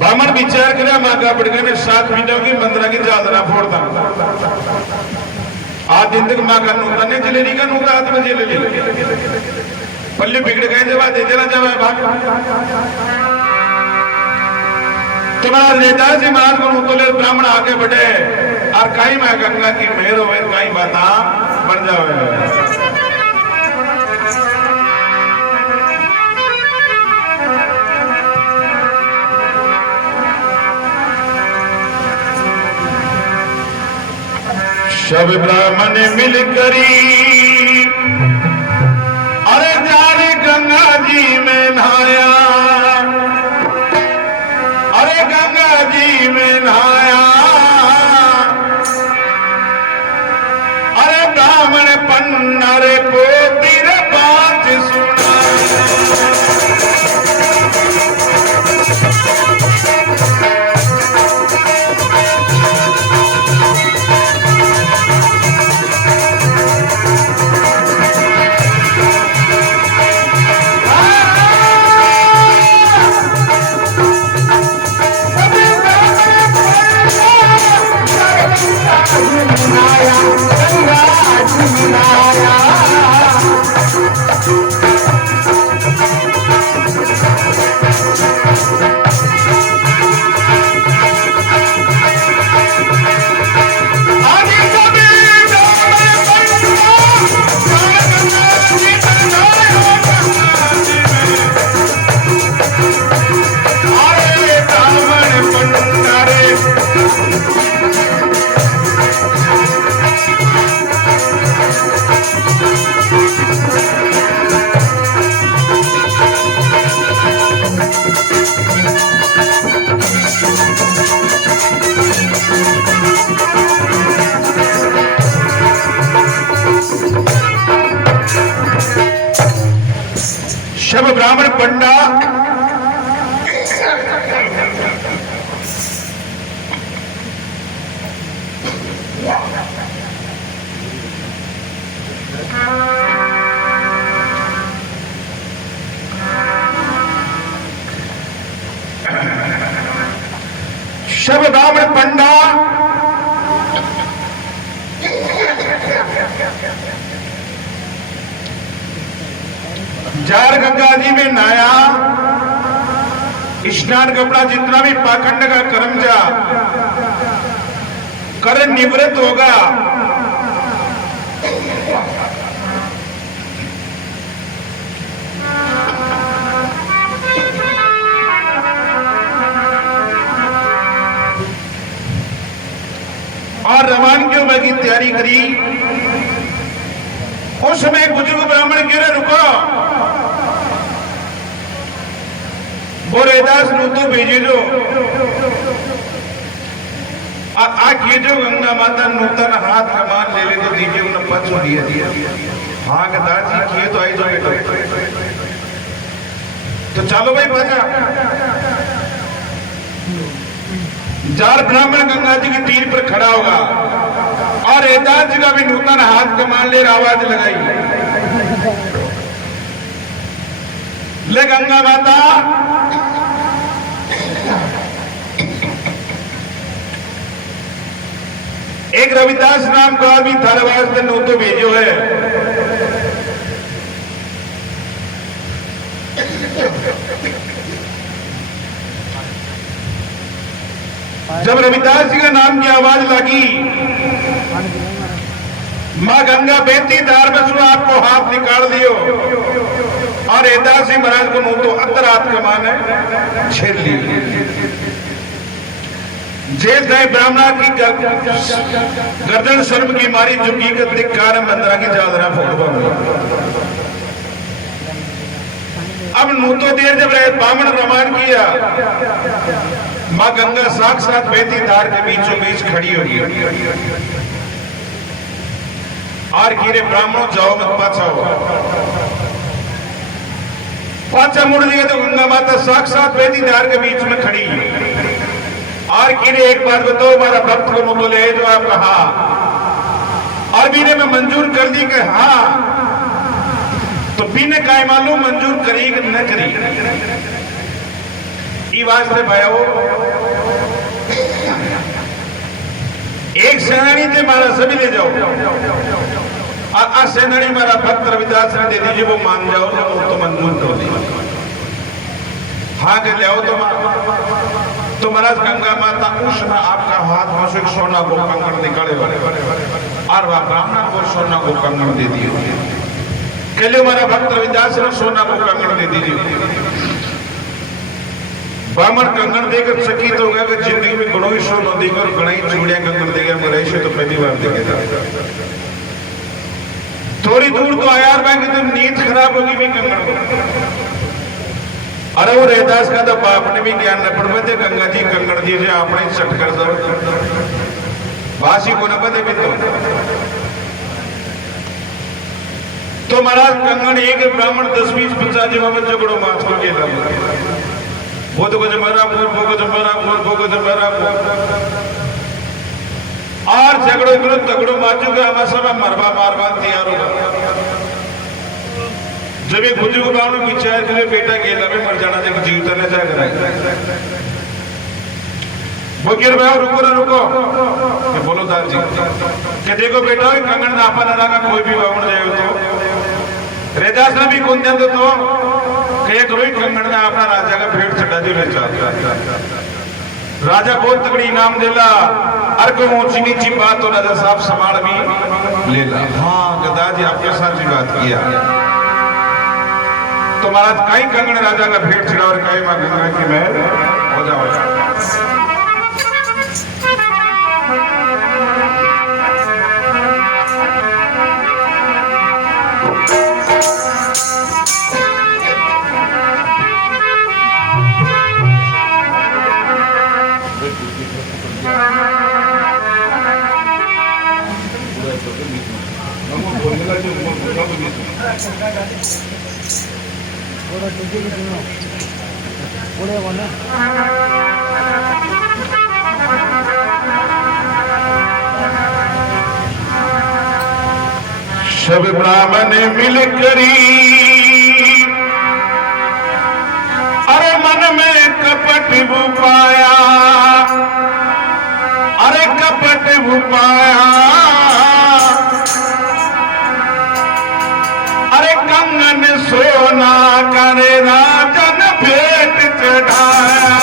ब्राह्मण विचार करे मांगा पड़ गए 7 महीनों की मंदिरा की चादरा फोड़ता आज दिन तक मां का नूता ने जलेरी का नूता हाथ में जेल ले पल्ले बिगड़ गए जब दे देना जावे भाग तुम्हारा नेता जी महाराज को नूतोले ब्राह्मण आगे बढ़े और कहीं में गंगा की मेहर हो कहीं बाता बन जावे सब ब्राह्मण मिल करी अरे जाने गंगा जी में नहाया अरे गंगा जी में नहाया अरे ब्राह्मण पन्नरे पोतिर बात सुना शब ब्राह्मण पंडा शब ब्राह्मण पंडा जार गंगा जी में नहाया स्नान कपड़ा जितना भी पाखंड का कर्म जा कर निवृत्त होगा और रवान के की तैयारी करी उस समय बुजुर्ग ब्राह्मण कह रहे रुको वो रेदास नूतो भेजे जो आखिए जो गंगा माता नूतन हाथ कमान ले ले तो दीजिए उन्हें पच दिया हाँ दास जी किए तो आई जो तो चलो भाई बचा जार ब्राह्मण गंगा जी के तीर पर खड़ा होगा और रेदास जी का भी नूतन हाथ कमान ले आवाज लगाई ले गंगा माता एक रविदास नाम का भी थारवास ने नोतो भेजो है जब रविदास जी का नाम की आवाज लगी, मां गंगा बेटी दार में सुना आपको हाथ निकाल दियो और एदास जी महाराज को मुंह तो अतरात कमाने छेड़ लियो। जेल गए ब्राह्मणा की गर्दन शर्म की मारी झुकी कर धिक्कार मंदरा की जादरा फोड़। अब नू तो देर जब रहे बामण रमान किया, मां गंगा साक्षात बेटी धार के बीचों बीच खड़ी हो गई और कीरे ब्राह्मणों जाओ मत पाछाओ। पाछा मुड़ दिया तो गंगा माता साक्षात बेटी धार के बीच में खड़ी और कीरे एक बात बताओ, हमारा भक्त को मुंह ले जो आप कहा और बीने में मंजूर कर दी कि हाँ, तो बीने काय मालूम मंजूर करी कि न करी। ई वास्ते भाया वो एक सेनानी थे मारा सभी ले जाओ और आ सेनानी मारा भक्त रविदास ने दे दीजिए, वो मान जाओ तो मंजूर कर दी। हाँ के ले आओ तो महाराज गंगा माता उस ना आपका हाथ में से सोना को कंगन निकाले और वह ब्राह्मण को सोना को कंगन दे दिए। कहले हमारा भक्त रविदास ने सोना को कंगन दे दीजिए। ब्राह्मण कंगन देकर चकित हो गया कि जिंदगी में गणों ही सोना देकर गणा ही चूड़ियां कंगन देगा, मेरे से तो पहली बार देखेगा। थोड़ी दूर तो आया मैं कि तुम नींद खराब होगी भी कंगन। अरे वो रैदास का तो बाप ने भी ज्ञान न पड़े, गंगा जी कंगन जी से आपने चट कर दो भाषी को न पते भी तो महाराज कंगन एक ब्राह्मण 10-20-50 जीवा में झगड़ो माफ को गेला वो तो कुछ मरा और झगड़ो करो तगड़ो माचू के हमारा सब मरवा मारवा तैयार होगा। जब एक बुजुर्ग ब्राह्मण विचार करे बेटा गेला में मर जाना देख जीवता न जा कराए वो गिर भाई रुको कि बोलो दादी कि देखो बेटा कंगन नापा ना लगा कोई भी ब्राह्मण जाए तो रेदास ने भी कौन दे तो कहे तो कंगन ने अपना राजा का भेंट चढ़ा जो ले राजा बहुत तगड़ी इनाम देला अर को ऊंची नीची बात तो राजा साहब संभाल भी लेला। हाँ गदाजी आपके साथ भी बात किया तो महाराज कई कंगन राजा का भेंट चढ़ा और कई मां गंगा की महल हो जाओ। सब ब्राह्मण मिल करी अरे मन में कपट पाया, अरे कपट पाया, अरे कंगन सोना करे राजन भेंट चढ़ाया।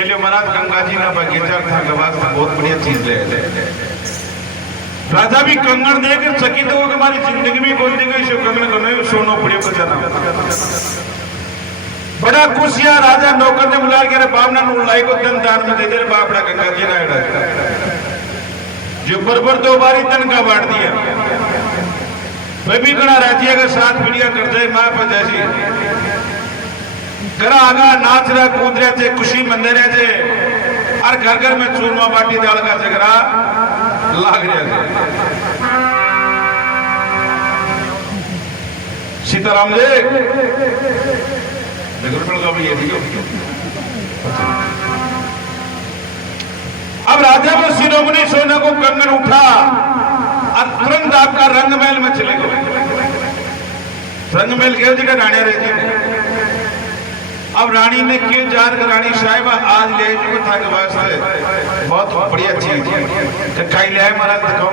के लिए महाराज गंगा जी ना बगीचा था गवास में बहुत बढ़िया चीज ले राजा भी कंगन देकर चकित हो हमारी जिंदगी में बोल देगा शिव कंगन को सोनो पड़ियो बचाना बड़ा खुश या राजा नौकर ने बुला के बामना उल्लाई को धन दान में दे दे बापड़ा गंगा जी ना जो बरबर 2 बारी धन का बांट दिया मैं भी कड़ा राज्य का साथ पीढ़िया कर जाए माँ पर जैसी घर आगा नाच रहा कूद रहे थे खुशी मंदे रहे थे और घर घर में चूरमा बाटी दाल का झगड़ा लाग रहे थे सीताराम जी अब राजा को शिरोमणि सोना को कंगन उठा और तुरंत आपका रंगमहल में चले गए रंगमहल के जगह रानिया रही अब रानी ने क्यों जानकर रानी साहिबा आज ले था के वास्ते बहुत बढ़िया चीज कहीं ले महाराज दिखाओ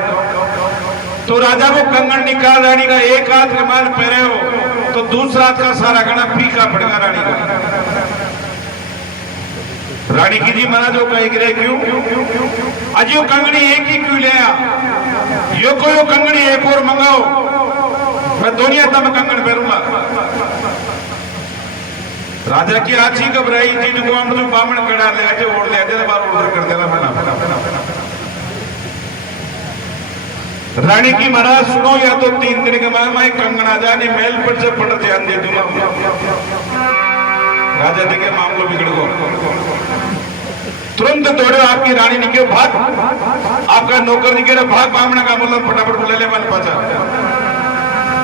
तो राजा को कंगन निकाल रानी का एक हाथ के माल पहने हो तो दूसरा हाथ का सारा गणा फीका पड़ेगा रानी का रानी की जी महाराज कहीं गिरे क्यों आज यो कंगनी एक ही क्यों ले यो कोई कंगनी एक और मंगाओ मैं दुनिया तक कंगन पहनूंगा राजा की आची घबराई थी जो हम तो बामण कड़ा ले आके ओढ़ ले आते बार ऑर्डर कर देना बना रानी की महाराज सुनो या तो 3 दिन के बाद मैं कंगन आ जाने महल पर से पड़ ध्यान दे दूंगा राजा देखे मामलो बिगड़ गो तुरंत दौड़े आपकी रानी निकले भाग आपका नौकर निकले भाग बामणा का मोला फटाफट बुला ले मन पचा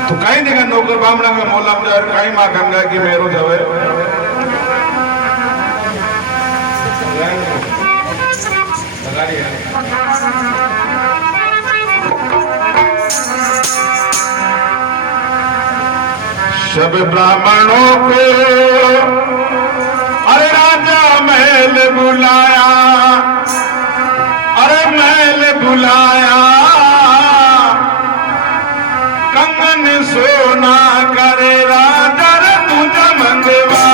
तो कहीं देखा नौकर बामणा का मोला कहीं माँ गंगा की मेरो जावे सब ब्राह्मणों को अरे राजा महल बुलाया अरे महल बुलाया कंगन सोना करे राजा रे तुझा मंगवा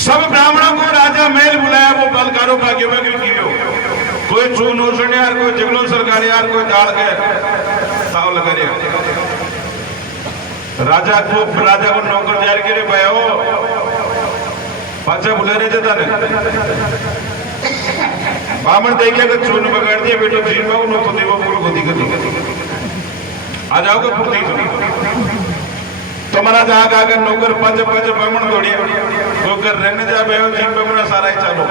सब ब्राह्मणों को राजा महल बुलाया वो बलकारों भाग्य कोई चून उछने यार कोई जगलो सरकार यार कोई दाड़ के ताव लगा राजा को नौकर जार के भाई हो पाचा बुला रहे जाता बामण देखे अगर चून बगाड़ दिया बेटो जीन बाबू नो तो देवो पूर्व को दिक्कत आ जाओगे फुर्ती तो महाराज आग आकर नौकर पांच बामण दौड़िया नौकर रहने जा बे जीन बाबू सारा ही चालू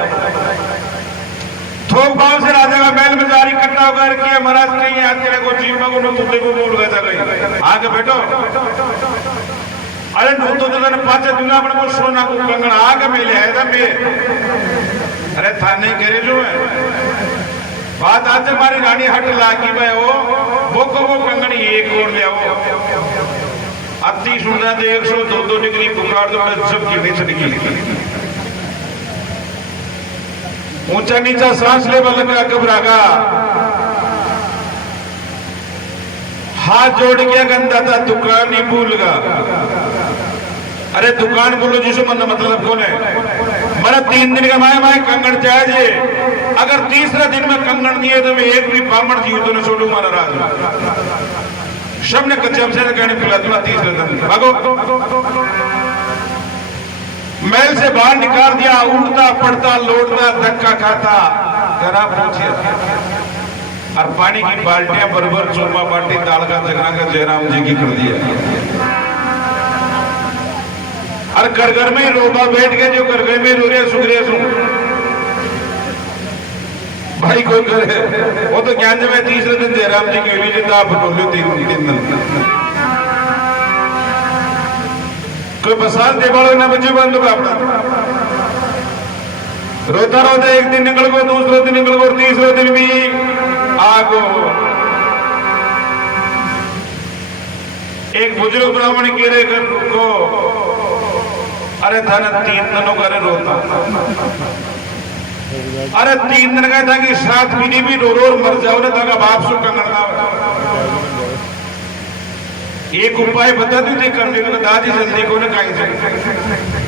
थोक भाव से राजा का बैल में जारी इकट्ठा होकर किया महाराज कहीं आते को जीन बाबू नो तुझे को बोल गया था आगे बैठो अरे नो तो जन पांच दुनिया अपने को सोना को कंगन आगे मिले है था मैं अरे थाने करे जो है बात आज हमारी रानी हट लागी भाई वो कंगन एक और ले आओ अति सुनना तो 102 डिग्री बुखार तो जब की नहीं चढ़ी ऊंचा नीचा सांस ले लगा घबरागा हाथ जोड़ के गंदा था दुकान ही भूलगा अरे दुकान बोलो जिसो मन मतलब कौन है मेरा 3 दिन का माए कंगन चाहिए अगर तीसरा दिन में कंगन दिए तो मैं एक भी ब्राह्मण जीव तो न छोड़ू मारा राज सब ने कच्चे हमसे कहने पिला दूंगा तीसरे दिन भागो महल से बाहर निकाल दिया उठता पड़ता लौटता धक्का खाता घरा पहुंचे और पानी की बाल्टियां बरबर चूरमा बाल्टी दाल का जगना का जयराम जी की कर दिया और घर में ही रोबा बैठ के जो घर में रो रहे सुख रहे भाई कोई करे वो तो ज्ञान जब तीसरे दिन जयराम जी की हुई जिंदा आप बोलो तीन दिन कोई बसात दे बाड़ो ना बच्चे बंद अपना रोता रोता एक दिन निकल गो दूसरे दिन निकल गो तीसरे दिन भी आगो एक बुजुर्ग ब्राह्मण कह रहे कर को अरे धन 3 दिनों का रोता अरे 3 दिन का था कि 7 महीने भी रो रो मर जाओ ना तक बाप सु कंगड़ना एक उपाय बता दू थे करने को दादी जल्दी को ना कहीं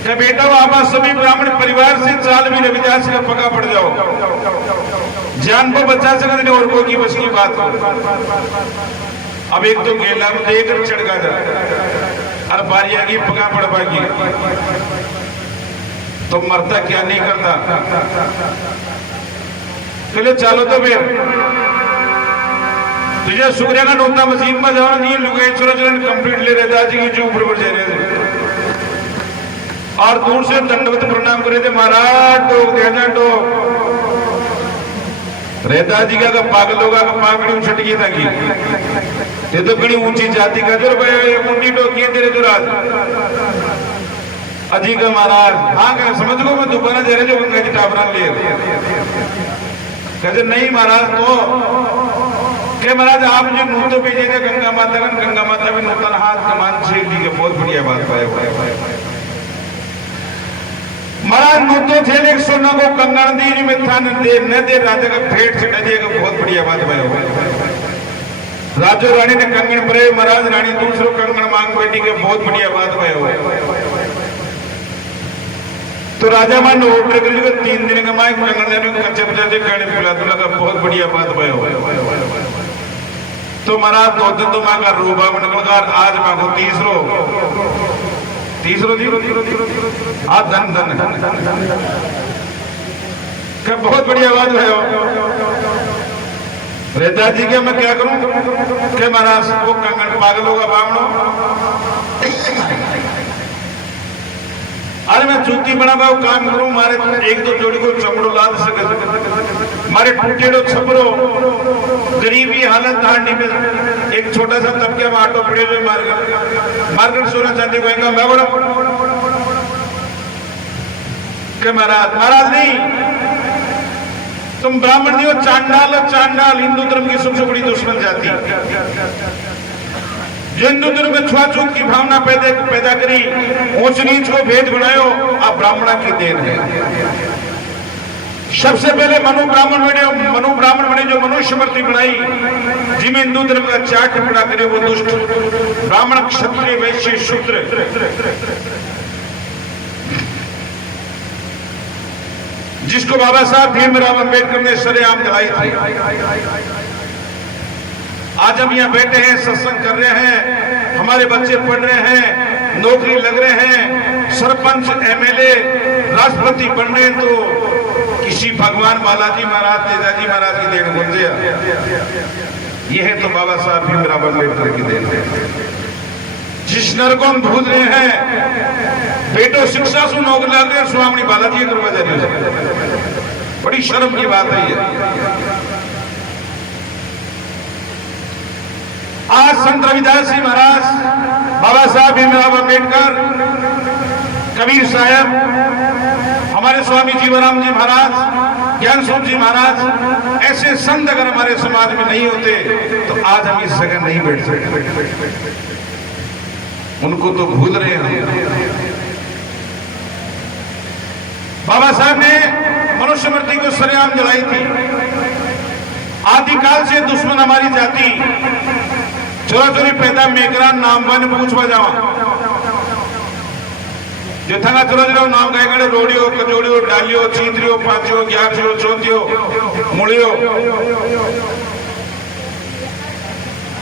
से बेटा आप सभी ब्राह्मण परिवार से 4 महीने विद्यास का पका पड़ जाओ जान को बचा सकते नहीं और को की बस की बात अब एक तो गेला में देकर चढ़गा जा और बारिया की पका पड़वा की तो मरता क्या नहीं करता चलो चालो तो फिर तुझे शुक्रिया का नोता मशीन में जाओ नहीं लुगाई चलो चलो कंप्लीट ले रहे दादी की जो ऊपर जा रहे थे और दूर से दंडवत प्रणाम करे थे महाराज टोक देना टोक रेता जी का पागल होगा का पागड़ी उछटकी था की ये तो बड़ी ऊंची जाति का जो मुंडी टोकी तेरे जो राज अजी का महाराज हाँ क्या समझ लो मैं दोबारा जा रहे जो गंगा जी टावरा ले कहते नहीं महाराज तो क्या महाराज आप जो नूतो भेजे थे गंगा माता में नूतन हाथ कमान छेक दी के बहुत बढ़िया बात पाए महाराज नूतो थे एक सोना को कंगन दी में था न दे राजा का भेंट छिटा दिया बहुत बढ़िया बात पाए राजो रानी ने कंगन परे महाराज रानी दूसरों कंगन मांग बैठी के बहुत बढ़िया बात पाए तो राजा मान ऑर्डर कर 3 दिन का मांग कंगन देने को कच्चे बच्चे गाड़ी पिला तो लगा बहुत बढ़िया बात पाए तो महाराज 2 दिन तो मांगा रूबा में निकलकर आज मांगो तीसरो जी हाँ धन क्या बहुत बढ़िया बात है रेता जी के मैं क्या करूं क्या महाराज वो कंगन पागल होगा बामणो अरे मैं जूती बना पाऊ काम करूं मारे 1-2 जोड़ी को चमड़ो लाद सके मारे टूटेड़ो छपरो गरीबी हालत हांडी में एक छोटा सा तबके में आटो पड़े हुए मार्केट सोना चांदी को मैं बोला क्या महाराज नहीं तुम ब्राह्मण नहीं हो चांडाल हिंदू धर्म की सबसे बड़ी दुश्मन जाति जो हिंदू धर्म में छुआछूत की भावना पैदा करी ऊंच नीच को भेद बनायो आप ब्राह्मणा की देन है सबसे पहले मनु ब्राह्मण बने जो मनुष्य मृत्यु बनाई जिनमें हिंदू धर्म का 4 टुकड़ा करे वो दुष्ट ब्राह्मण क्षत्रिय वैश्य शूद्र जिसको बाबा साहब भीमराव अंबेडकर ने सरेआम जलाई थी आज हम यहाँ बैठे हैं सत्संग कर रहे हैं हमारे बच्चे पढ़ रहे हैं नौकरी लग रहे हैं सरपंच एमएलए राष्ट्रपति बन रहे हैं तो किसी भगवान बालाजी महाराज तेजाजी महाराज की देन गुंजे यह है तो बाबा साहब भीमराव अंबेडकर की देन है जिस नर को हम भूल रहे हैं बेटो शिक्षा सु नौकरी लग रहे हैं स्वामी बालाजी करवा जा रही है बड़ी शर्म की बात है ये आज संत रविदास जी महाराज बाबा साहब भीमराव अंबेडकर कबीर साहब हमारे स्वामी जीवराम जी महाराज ज्ञान स्वरूप जी महाराज ऐसे संत अगर हमारे समाज में नहीं होते तो आज हम इस जगह नहीं बैठ सकते उनको तो भूल रहे हैं बाबा साहब ने मनुष्य मृत्यु को सरेआम जलाई थी आदिकाल से दुश्मन हमारी जाति चोरा चोरी पैदा मेकरा नाम बन पूछवा जावा जो थंगा चोरा चोरा नाम गए गए रोड़ियो कचोड़ियो डालियो चीतरियो पांचियो ग्यारसियो चौथियो मुड़ियो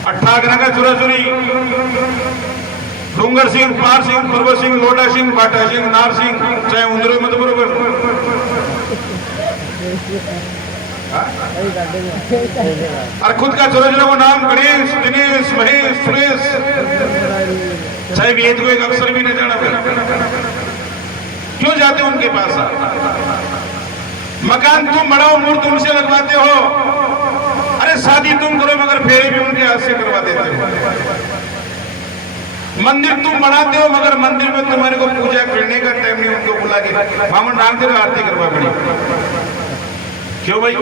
18 का चोरा चोरी डूंगर सिंह पार सिंह पर्वत सिंह लोटा सिंह बाटा सिंह नार सिंह चाहे उंदरो मत बरोबर और खुद का चलो चलो वो नाम गणेश दिनेश महेश सुरेश चाहे वेद को एक अक्षर भी नहीं जाना क्यों जाते उनके पास मकान तुम बढ़ाओ, मूर्त तुमसे लगवाते हो, अरे शादी तुम करो मगर फेरे भी उनके हाथ से करवा देते हो। मंदिर तुम बनाते हो मगर मंदिर में तुम्हारे को पूजा करने का टाइम नहीं, उनको बुला के बामन रामदेव आरती करवा पड़ी। क्यों भाई?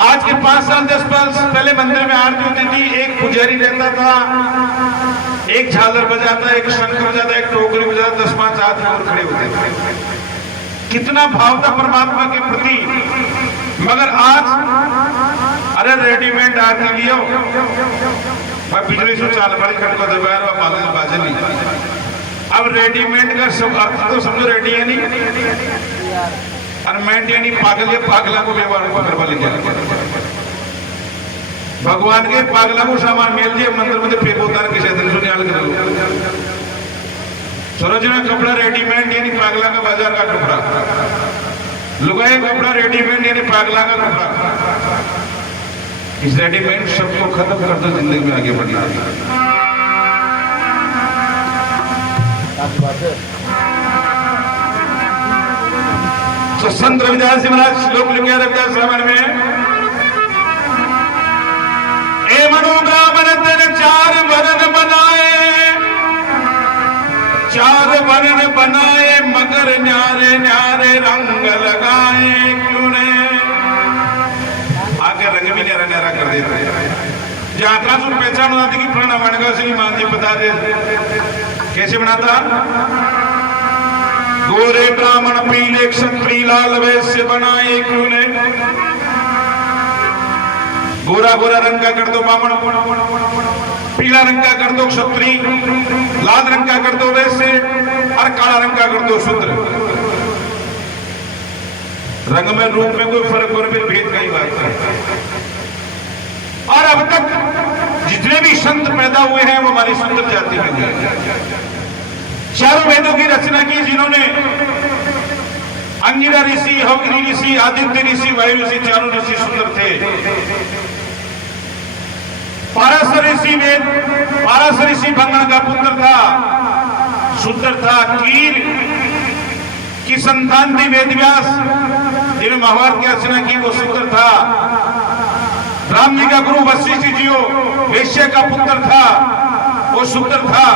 आज के 5 साल 10 साल पहले मंदिर में आरती होती थी, एक पुजारी रहता था, एक झालर बजाता, एक शंख बजाता, एक टोकरी बजाता, 10-5 आदमी और खड़े होते थे। कितना भाव था परमात्मा के प्रति। मगर आज अरे रेडीमेड आरती लियो, मैं बिजली से चाल बड़ी खड़को दबाया बाजन नहीं। अब रेडीमेड का सब अर्थ तो समझो, रेडी है नहीं और मेंट यानी पागल, या पागला को व्यवहार को करवा लिया। भगवान के पागला को सामान मिल दिए मंदिर में फेंक होता है, किसी दिन सुनियाल कर लो। सरोजना कपड़ा रेडीमेड यानी पागला का बाजार का कपड़ा, लुगाई कपड़ा रेडीमेड यानी पागला का कपड़ा। इस रेडीमेड सबको खत्म कर दो, जिंदगी में आगे बढ़ना। तो संत रविदास जी महाराज श्लोक लिखे रविदास रामायण में, ए मनोब्राह्मण तन 4 वरन बनाए, 4 वरन बनाए मगर न्यारे न्यारे रंग लगाए क्यों ने। आगे रंग भी न्यारा न्यारा कर देते हैं। यात्रा से पहचान होती कि पुराना मानगा से मान जी बता दे कैसे बनाता। गोरे ब्राह्मण पीले क्षत्रिय लाल वैश्य बनाए क्यों ने। गोरा गोरा रंग का कर दो ब्राह्मण, पीला रंग का कर दो क्षत्रिय, लाल रंग का कर दो वैश्य और काला रंग का कर दो शूद्र। रंग में रूप में कोई फर्क और भेद का ही बात है। और अब तक जितने भी संत पैदा हुए हैं वो हमारी सुंदर जाति में हुए हैं। चारों वेदों की रचना की जिन्होंने, अंगिरा ऋषि, हवगिरी ऋषि, आदित्य ऋषि, वायु ऋषि, चारों ऋषि सुंदर थे। पाराशर ऋषि वेद, पाराशर ऋषि भंगण का पुत्र था, सुंदर था। कीर की संतान थी वेदव्यास, जिन्होंने महाभारत की रचना की, वो सुंदर था। राम जी का गुरु वशिष्ठ जी वैश्य का पुत्र था, वो सुंदर था।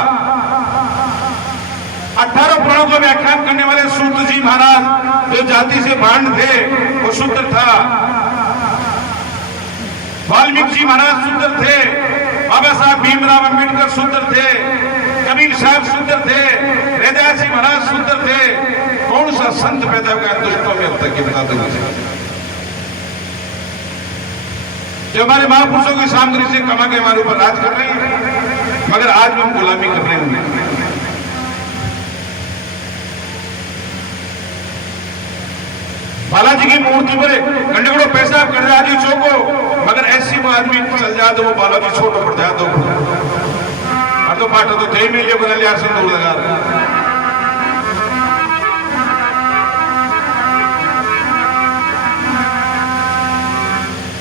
18 पुराणों का व्याख्यान करने वाले सूत जी महाराज जो जाति से भांड थे, वो सुंदर था। वाल्मीकि जी महाराज सुंदर थे, बाबा साहब भीमराव अंबेडकर सुंदर थे, कबीर साहब सुंदर थे, रविदास जी महाराज सुंदर थे। कौन सा संत पैदा हुआ दुष्टों में अब तक के बता दो मुझे। जो हमारे महापुरुषों की सामग्री से कमा के हमारे ऊपर राज कर रहे हैं, मगर आज भी हम गुलामी कर रहे हैं। बालाजी की मूर्ति पर गंडगड़ो पैसा कर रहा जी चौको, मगर ऐसी वो आदमी चल जाए तो वो बालाजी छोटो पड़ जाए तो पाटो तो थे मिलिए बना लिया संदूर लगा।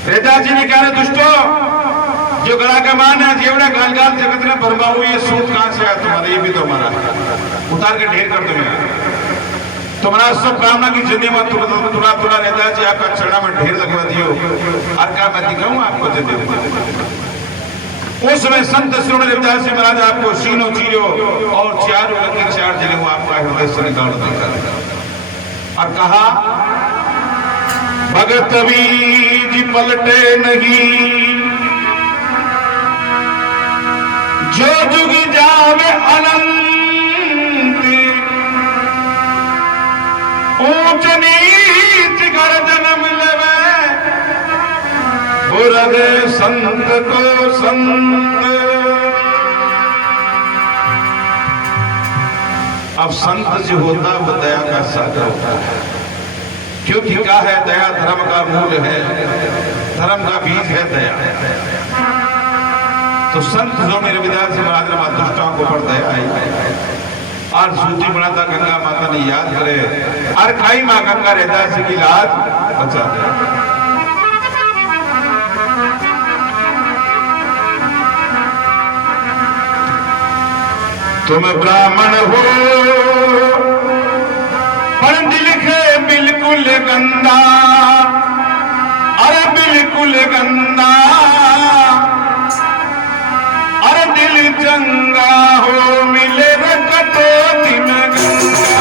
वेदास जी ने कहा दुष्टो, जो गला का मान है जेवड़ा गाल गाल जगत में भरमा हुई, ये सूत कहां से आया तुम्हारा? ये भी तो हमारा उतार के ढेर कर दो यार। तुम्हारा सब ब्राह्मण की जिंदगी में तुरा तुरा रहता है, आपका चढ़ा में ढेर लगवा दियो और क्या मैं दिखाऊं आपको जिंदगी। उस समय संत श्रोण रविदास जी महाराज आपको सीनो चीरो और 4 लकीर 4 जले वो आपका हृदय से निकाल देगा और कहा भगत बीज पलटे नहीं, जो जुग जावे अनंत, ऊंच नीच कर जन्म लेवे, बुरदे संत को संत। अब संत जो होता वो दया का सागर होता है, क्योंकि क्या है दया? धर्म का मूल है, धर्म का बीज है दया। तो संत जो मेरे रविदास जी महाराज दुष्टों को पर दया आई और सूती बनाता गंगा माता ने याद करे और खाई माँ गंगा रविदास जी की लाज बचा दे। तुम ब्राह्मण हो बिल्कुल गंदा, अरे बिल्कुल गंदा, अरे दिल चंगा हो मिले कटौती में गंगा।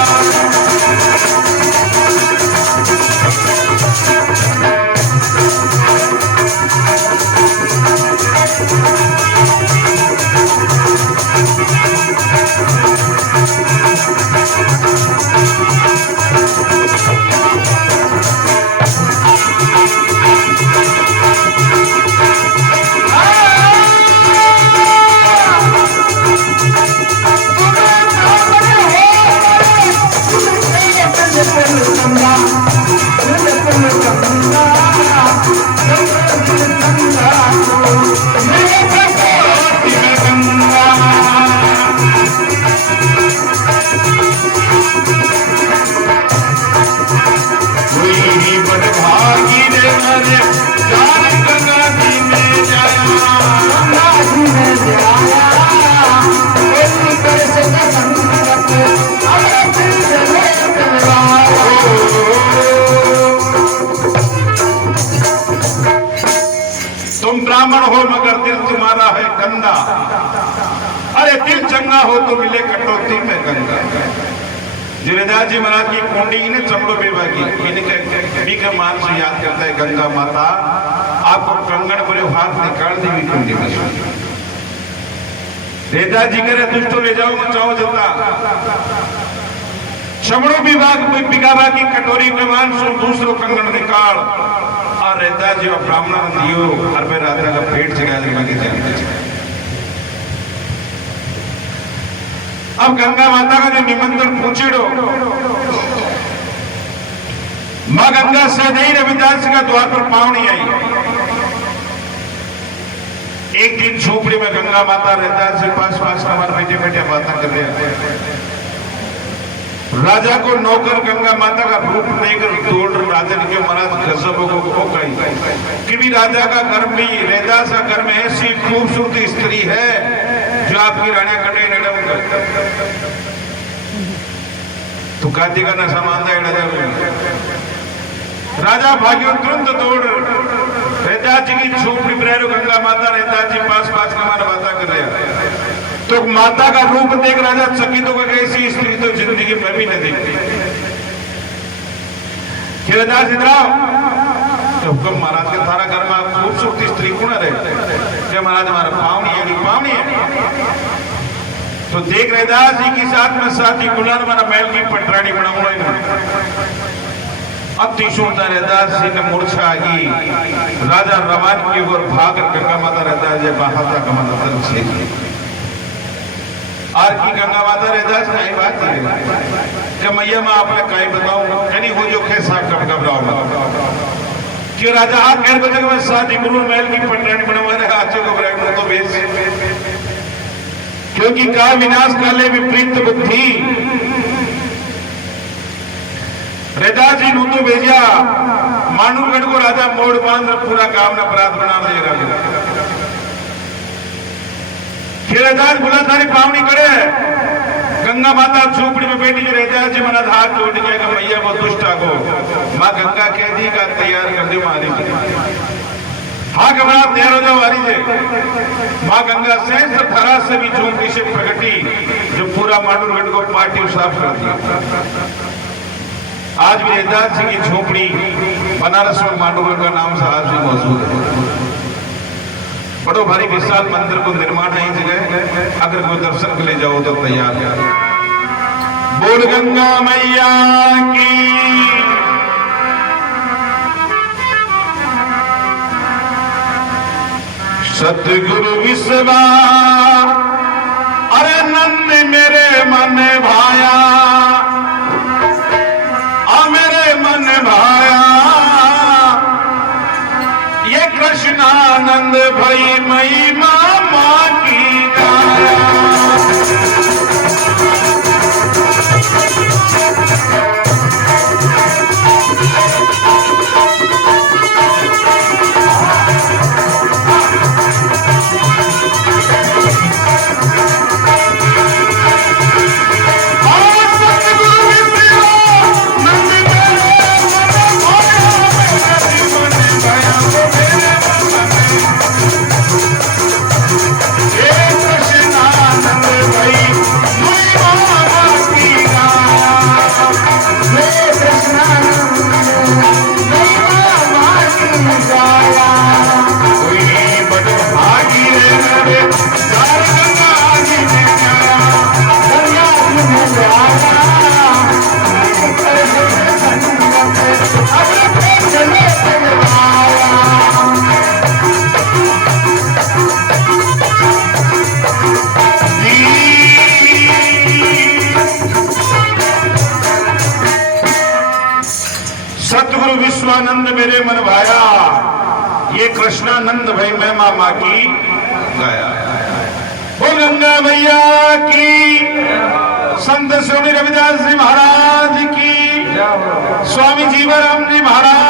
तुम ब्राह्मण हो मगर दिल तुम्हारा है गंदा, अरे दिल चंगा हो तो मिले कटौती में गंगा। जिरेदास जी महाराज की कुंडी ने चमड़ो बेवा की इनके मान से याद करता है गंगा माता आपको कंगन बोले हाथ निकाल दी हुई कुंडी में। रेदास जी करे दुष्टो ले जाओ मचाओ जता चमड़ो विभाग पिगावा की कटोरी में मान सो दूसरो कंगन निकाल और रेदास जी और ब्राह्मण दियो हर पे राजा का पेट जगा के जानते। अब गंगा माता का जो निमंत्रण पूछेड़ो मां गंगा सदैव रविदास का द्वार पर पावनी आई। एक दिन झोपड़ी में गंगा माता रविदास के पास कमर बैठे बैठे बातें कर रहे। राजा को नौकर गंगा माता का रूप देकर दौड़ राजा के महाराज गजब को कही कि भी राजा का घर में रविदास का घर में ऐसी खूबसूरत स्त्री है जो आपकी रानी कटे नडम तो काती का नशा मानता है। राजा भाग्यो तुरंत दौड़ रविदास जी की झोपड़ी पर गंगा माता रविदास जी पास कमार बाता कर रहे। तो माता का रूप देख राजा चकित हो गए, ऐसी स्त्री तो जिंदगी में भी नहीं देखी। रविदास इधर तो हुक्म महाराज के थारा घर में खूबसूरत स्त्री कौन रहे जब महाराज हमारा पावनी है। तो देख रविदास जी की साथ में साथी गुलाल हमारा महल की पटरानी बनाऊंगा। अति सुंदर रविदास जी ने मूर्छा आई राजा रवान की ओर भाग गंगा माता रविदास जी बहाता का मंत्र से आज की गंगा माता रविदास कहीं बात है कि मैया मैं आपने कहीं बताऊं यानी वो जो कैसा कब घबराओ कि राजा आप कह बजे मैं साथी गुरु महल की पटरानी बनवा रहे हाथों को ब्रह्म तो बेच क्योंकि का विनाश काले विपरीत बुद्धि रविदास जी नू तो भेजा मानूगढ़ को राजा मोड़ बांध पूरा काम न अपराध बना देगा। फिर रविदास बोला सारी पावनी करे गंगा माता झोपड़ी में बैठी जो रविदास जी मना हाथ जोड़ जाएगा मैया वो दुष्टा को माँ गंगा कह दी का तैयार कर दी मारी हाँ घबरा तैयार हो जाओ वारी से माँ गंगा सहस्त्र धरा से भी झोपड़ी से प्रगटी जो पूरा मानूगढ़ को पार्टी साफ कर दिया। आज भी रविदास जी की झोपड़ी बनारस में मांडुगढ़ का नाम से आज भी मौजूद है। बड़ो भारी विशाल मंदिर को निर्माण है जगह अगर कोई दर्शन के लिए जाओ तो तैयार है। बोल गंगा मैया की सतगुरु विश्वा अरे नंद मेरे मन भाया ये कृष्णानंद भई मई मामा की गाया। मन भाया, ये कृष्णानंद भाई मैं मामा की गाया। बोल गंगा मैया की, संत स्वामी रविदास जी महाराज की, स्वामी जीवराम जी महाराज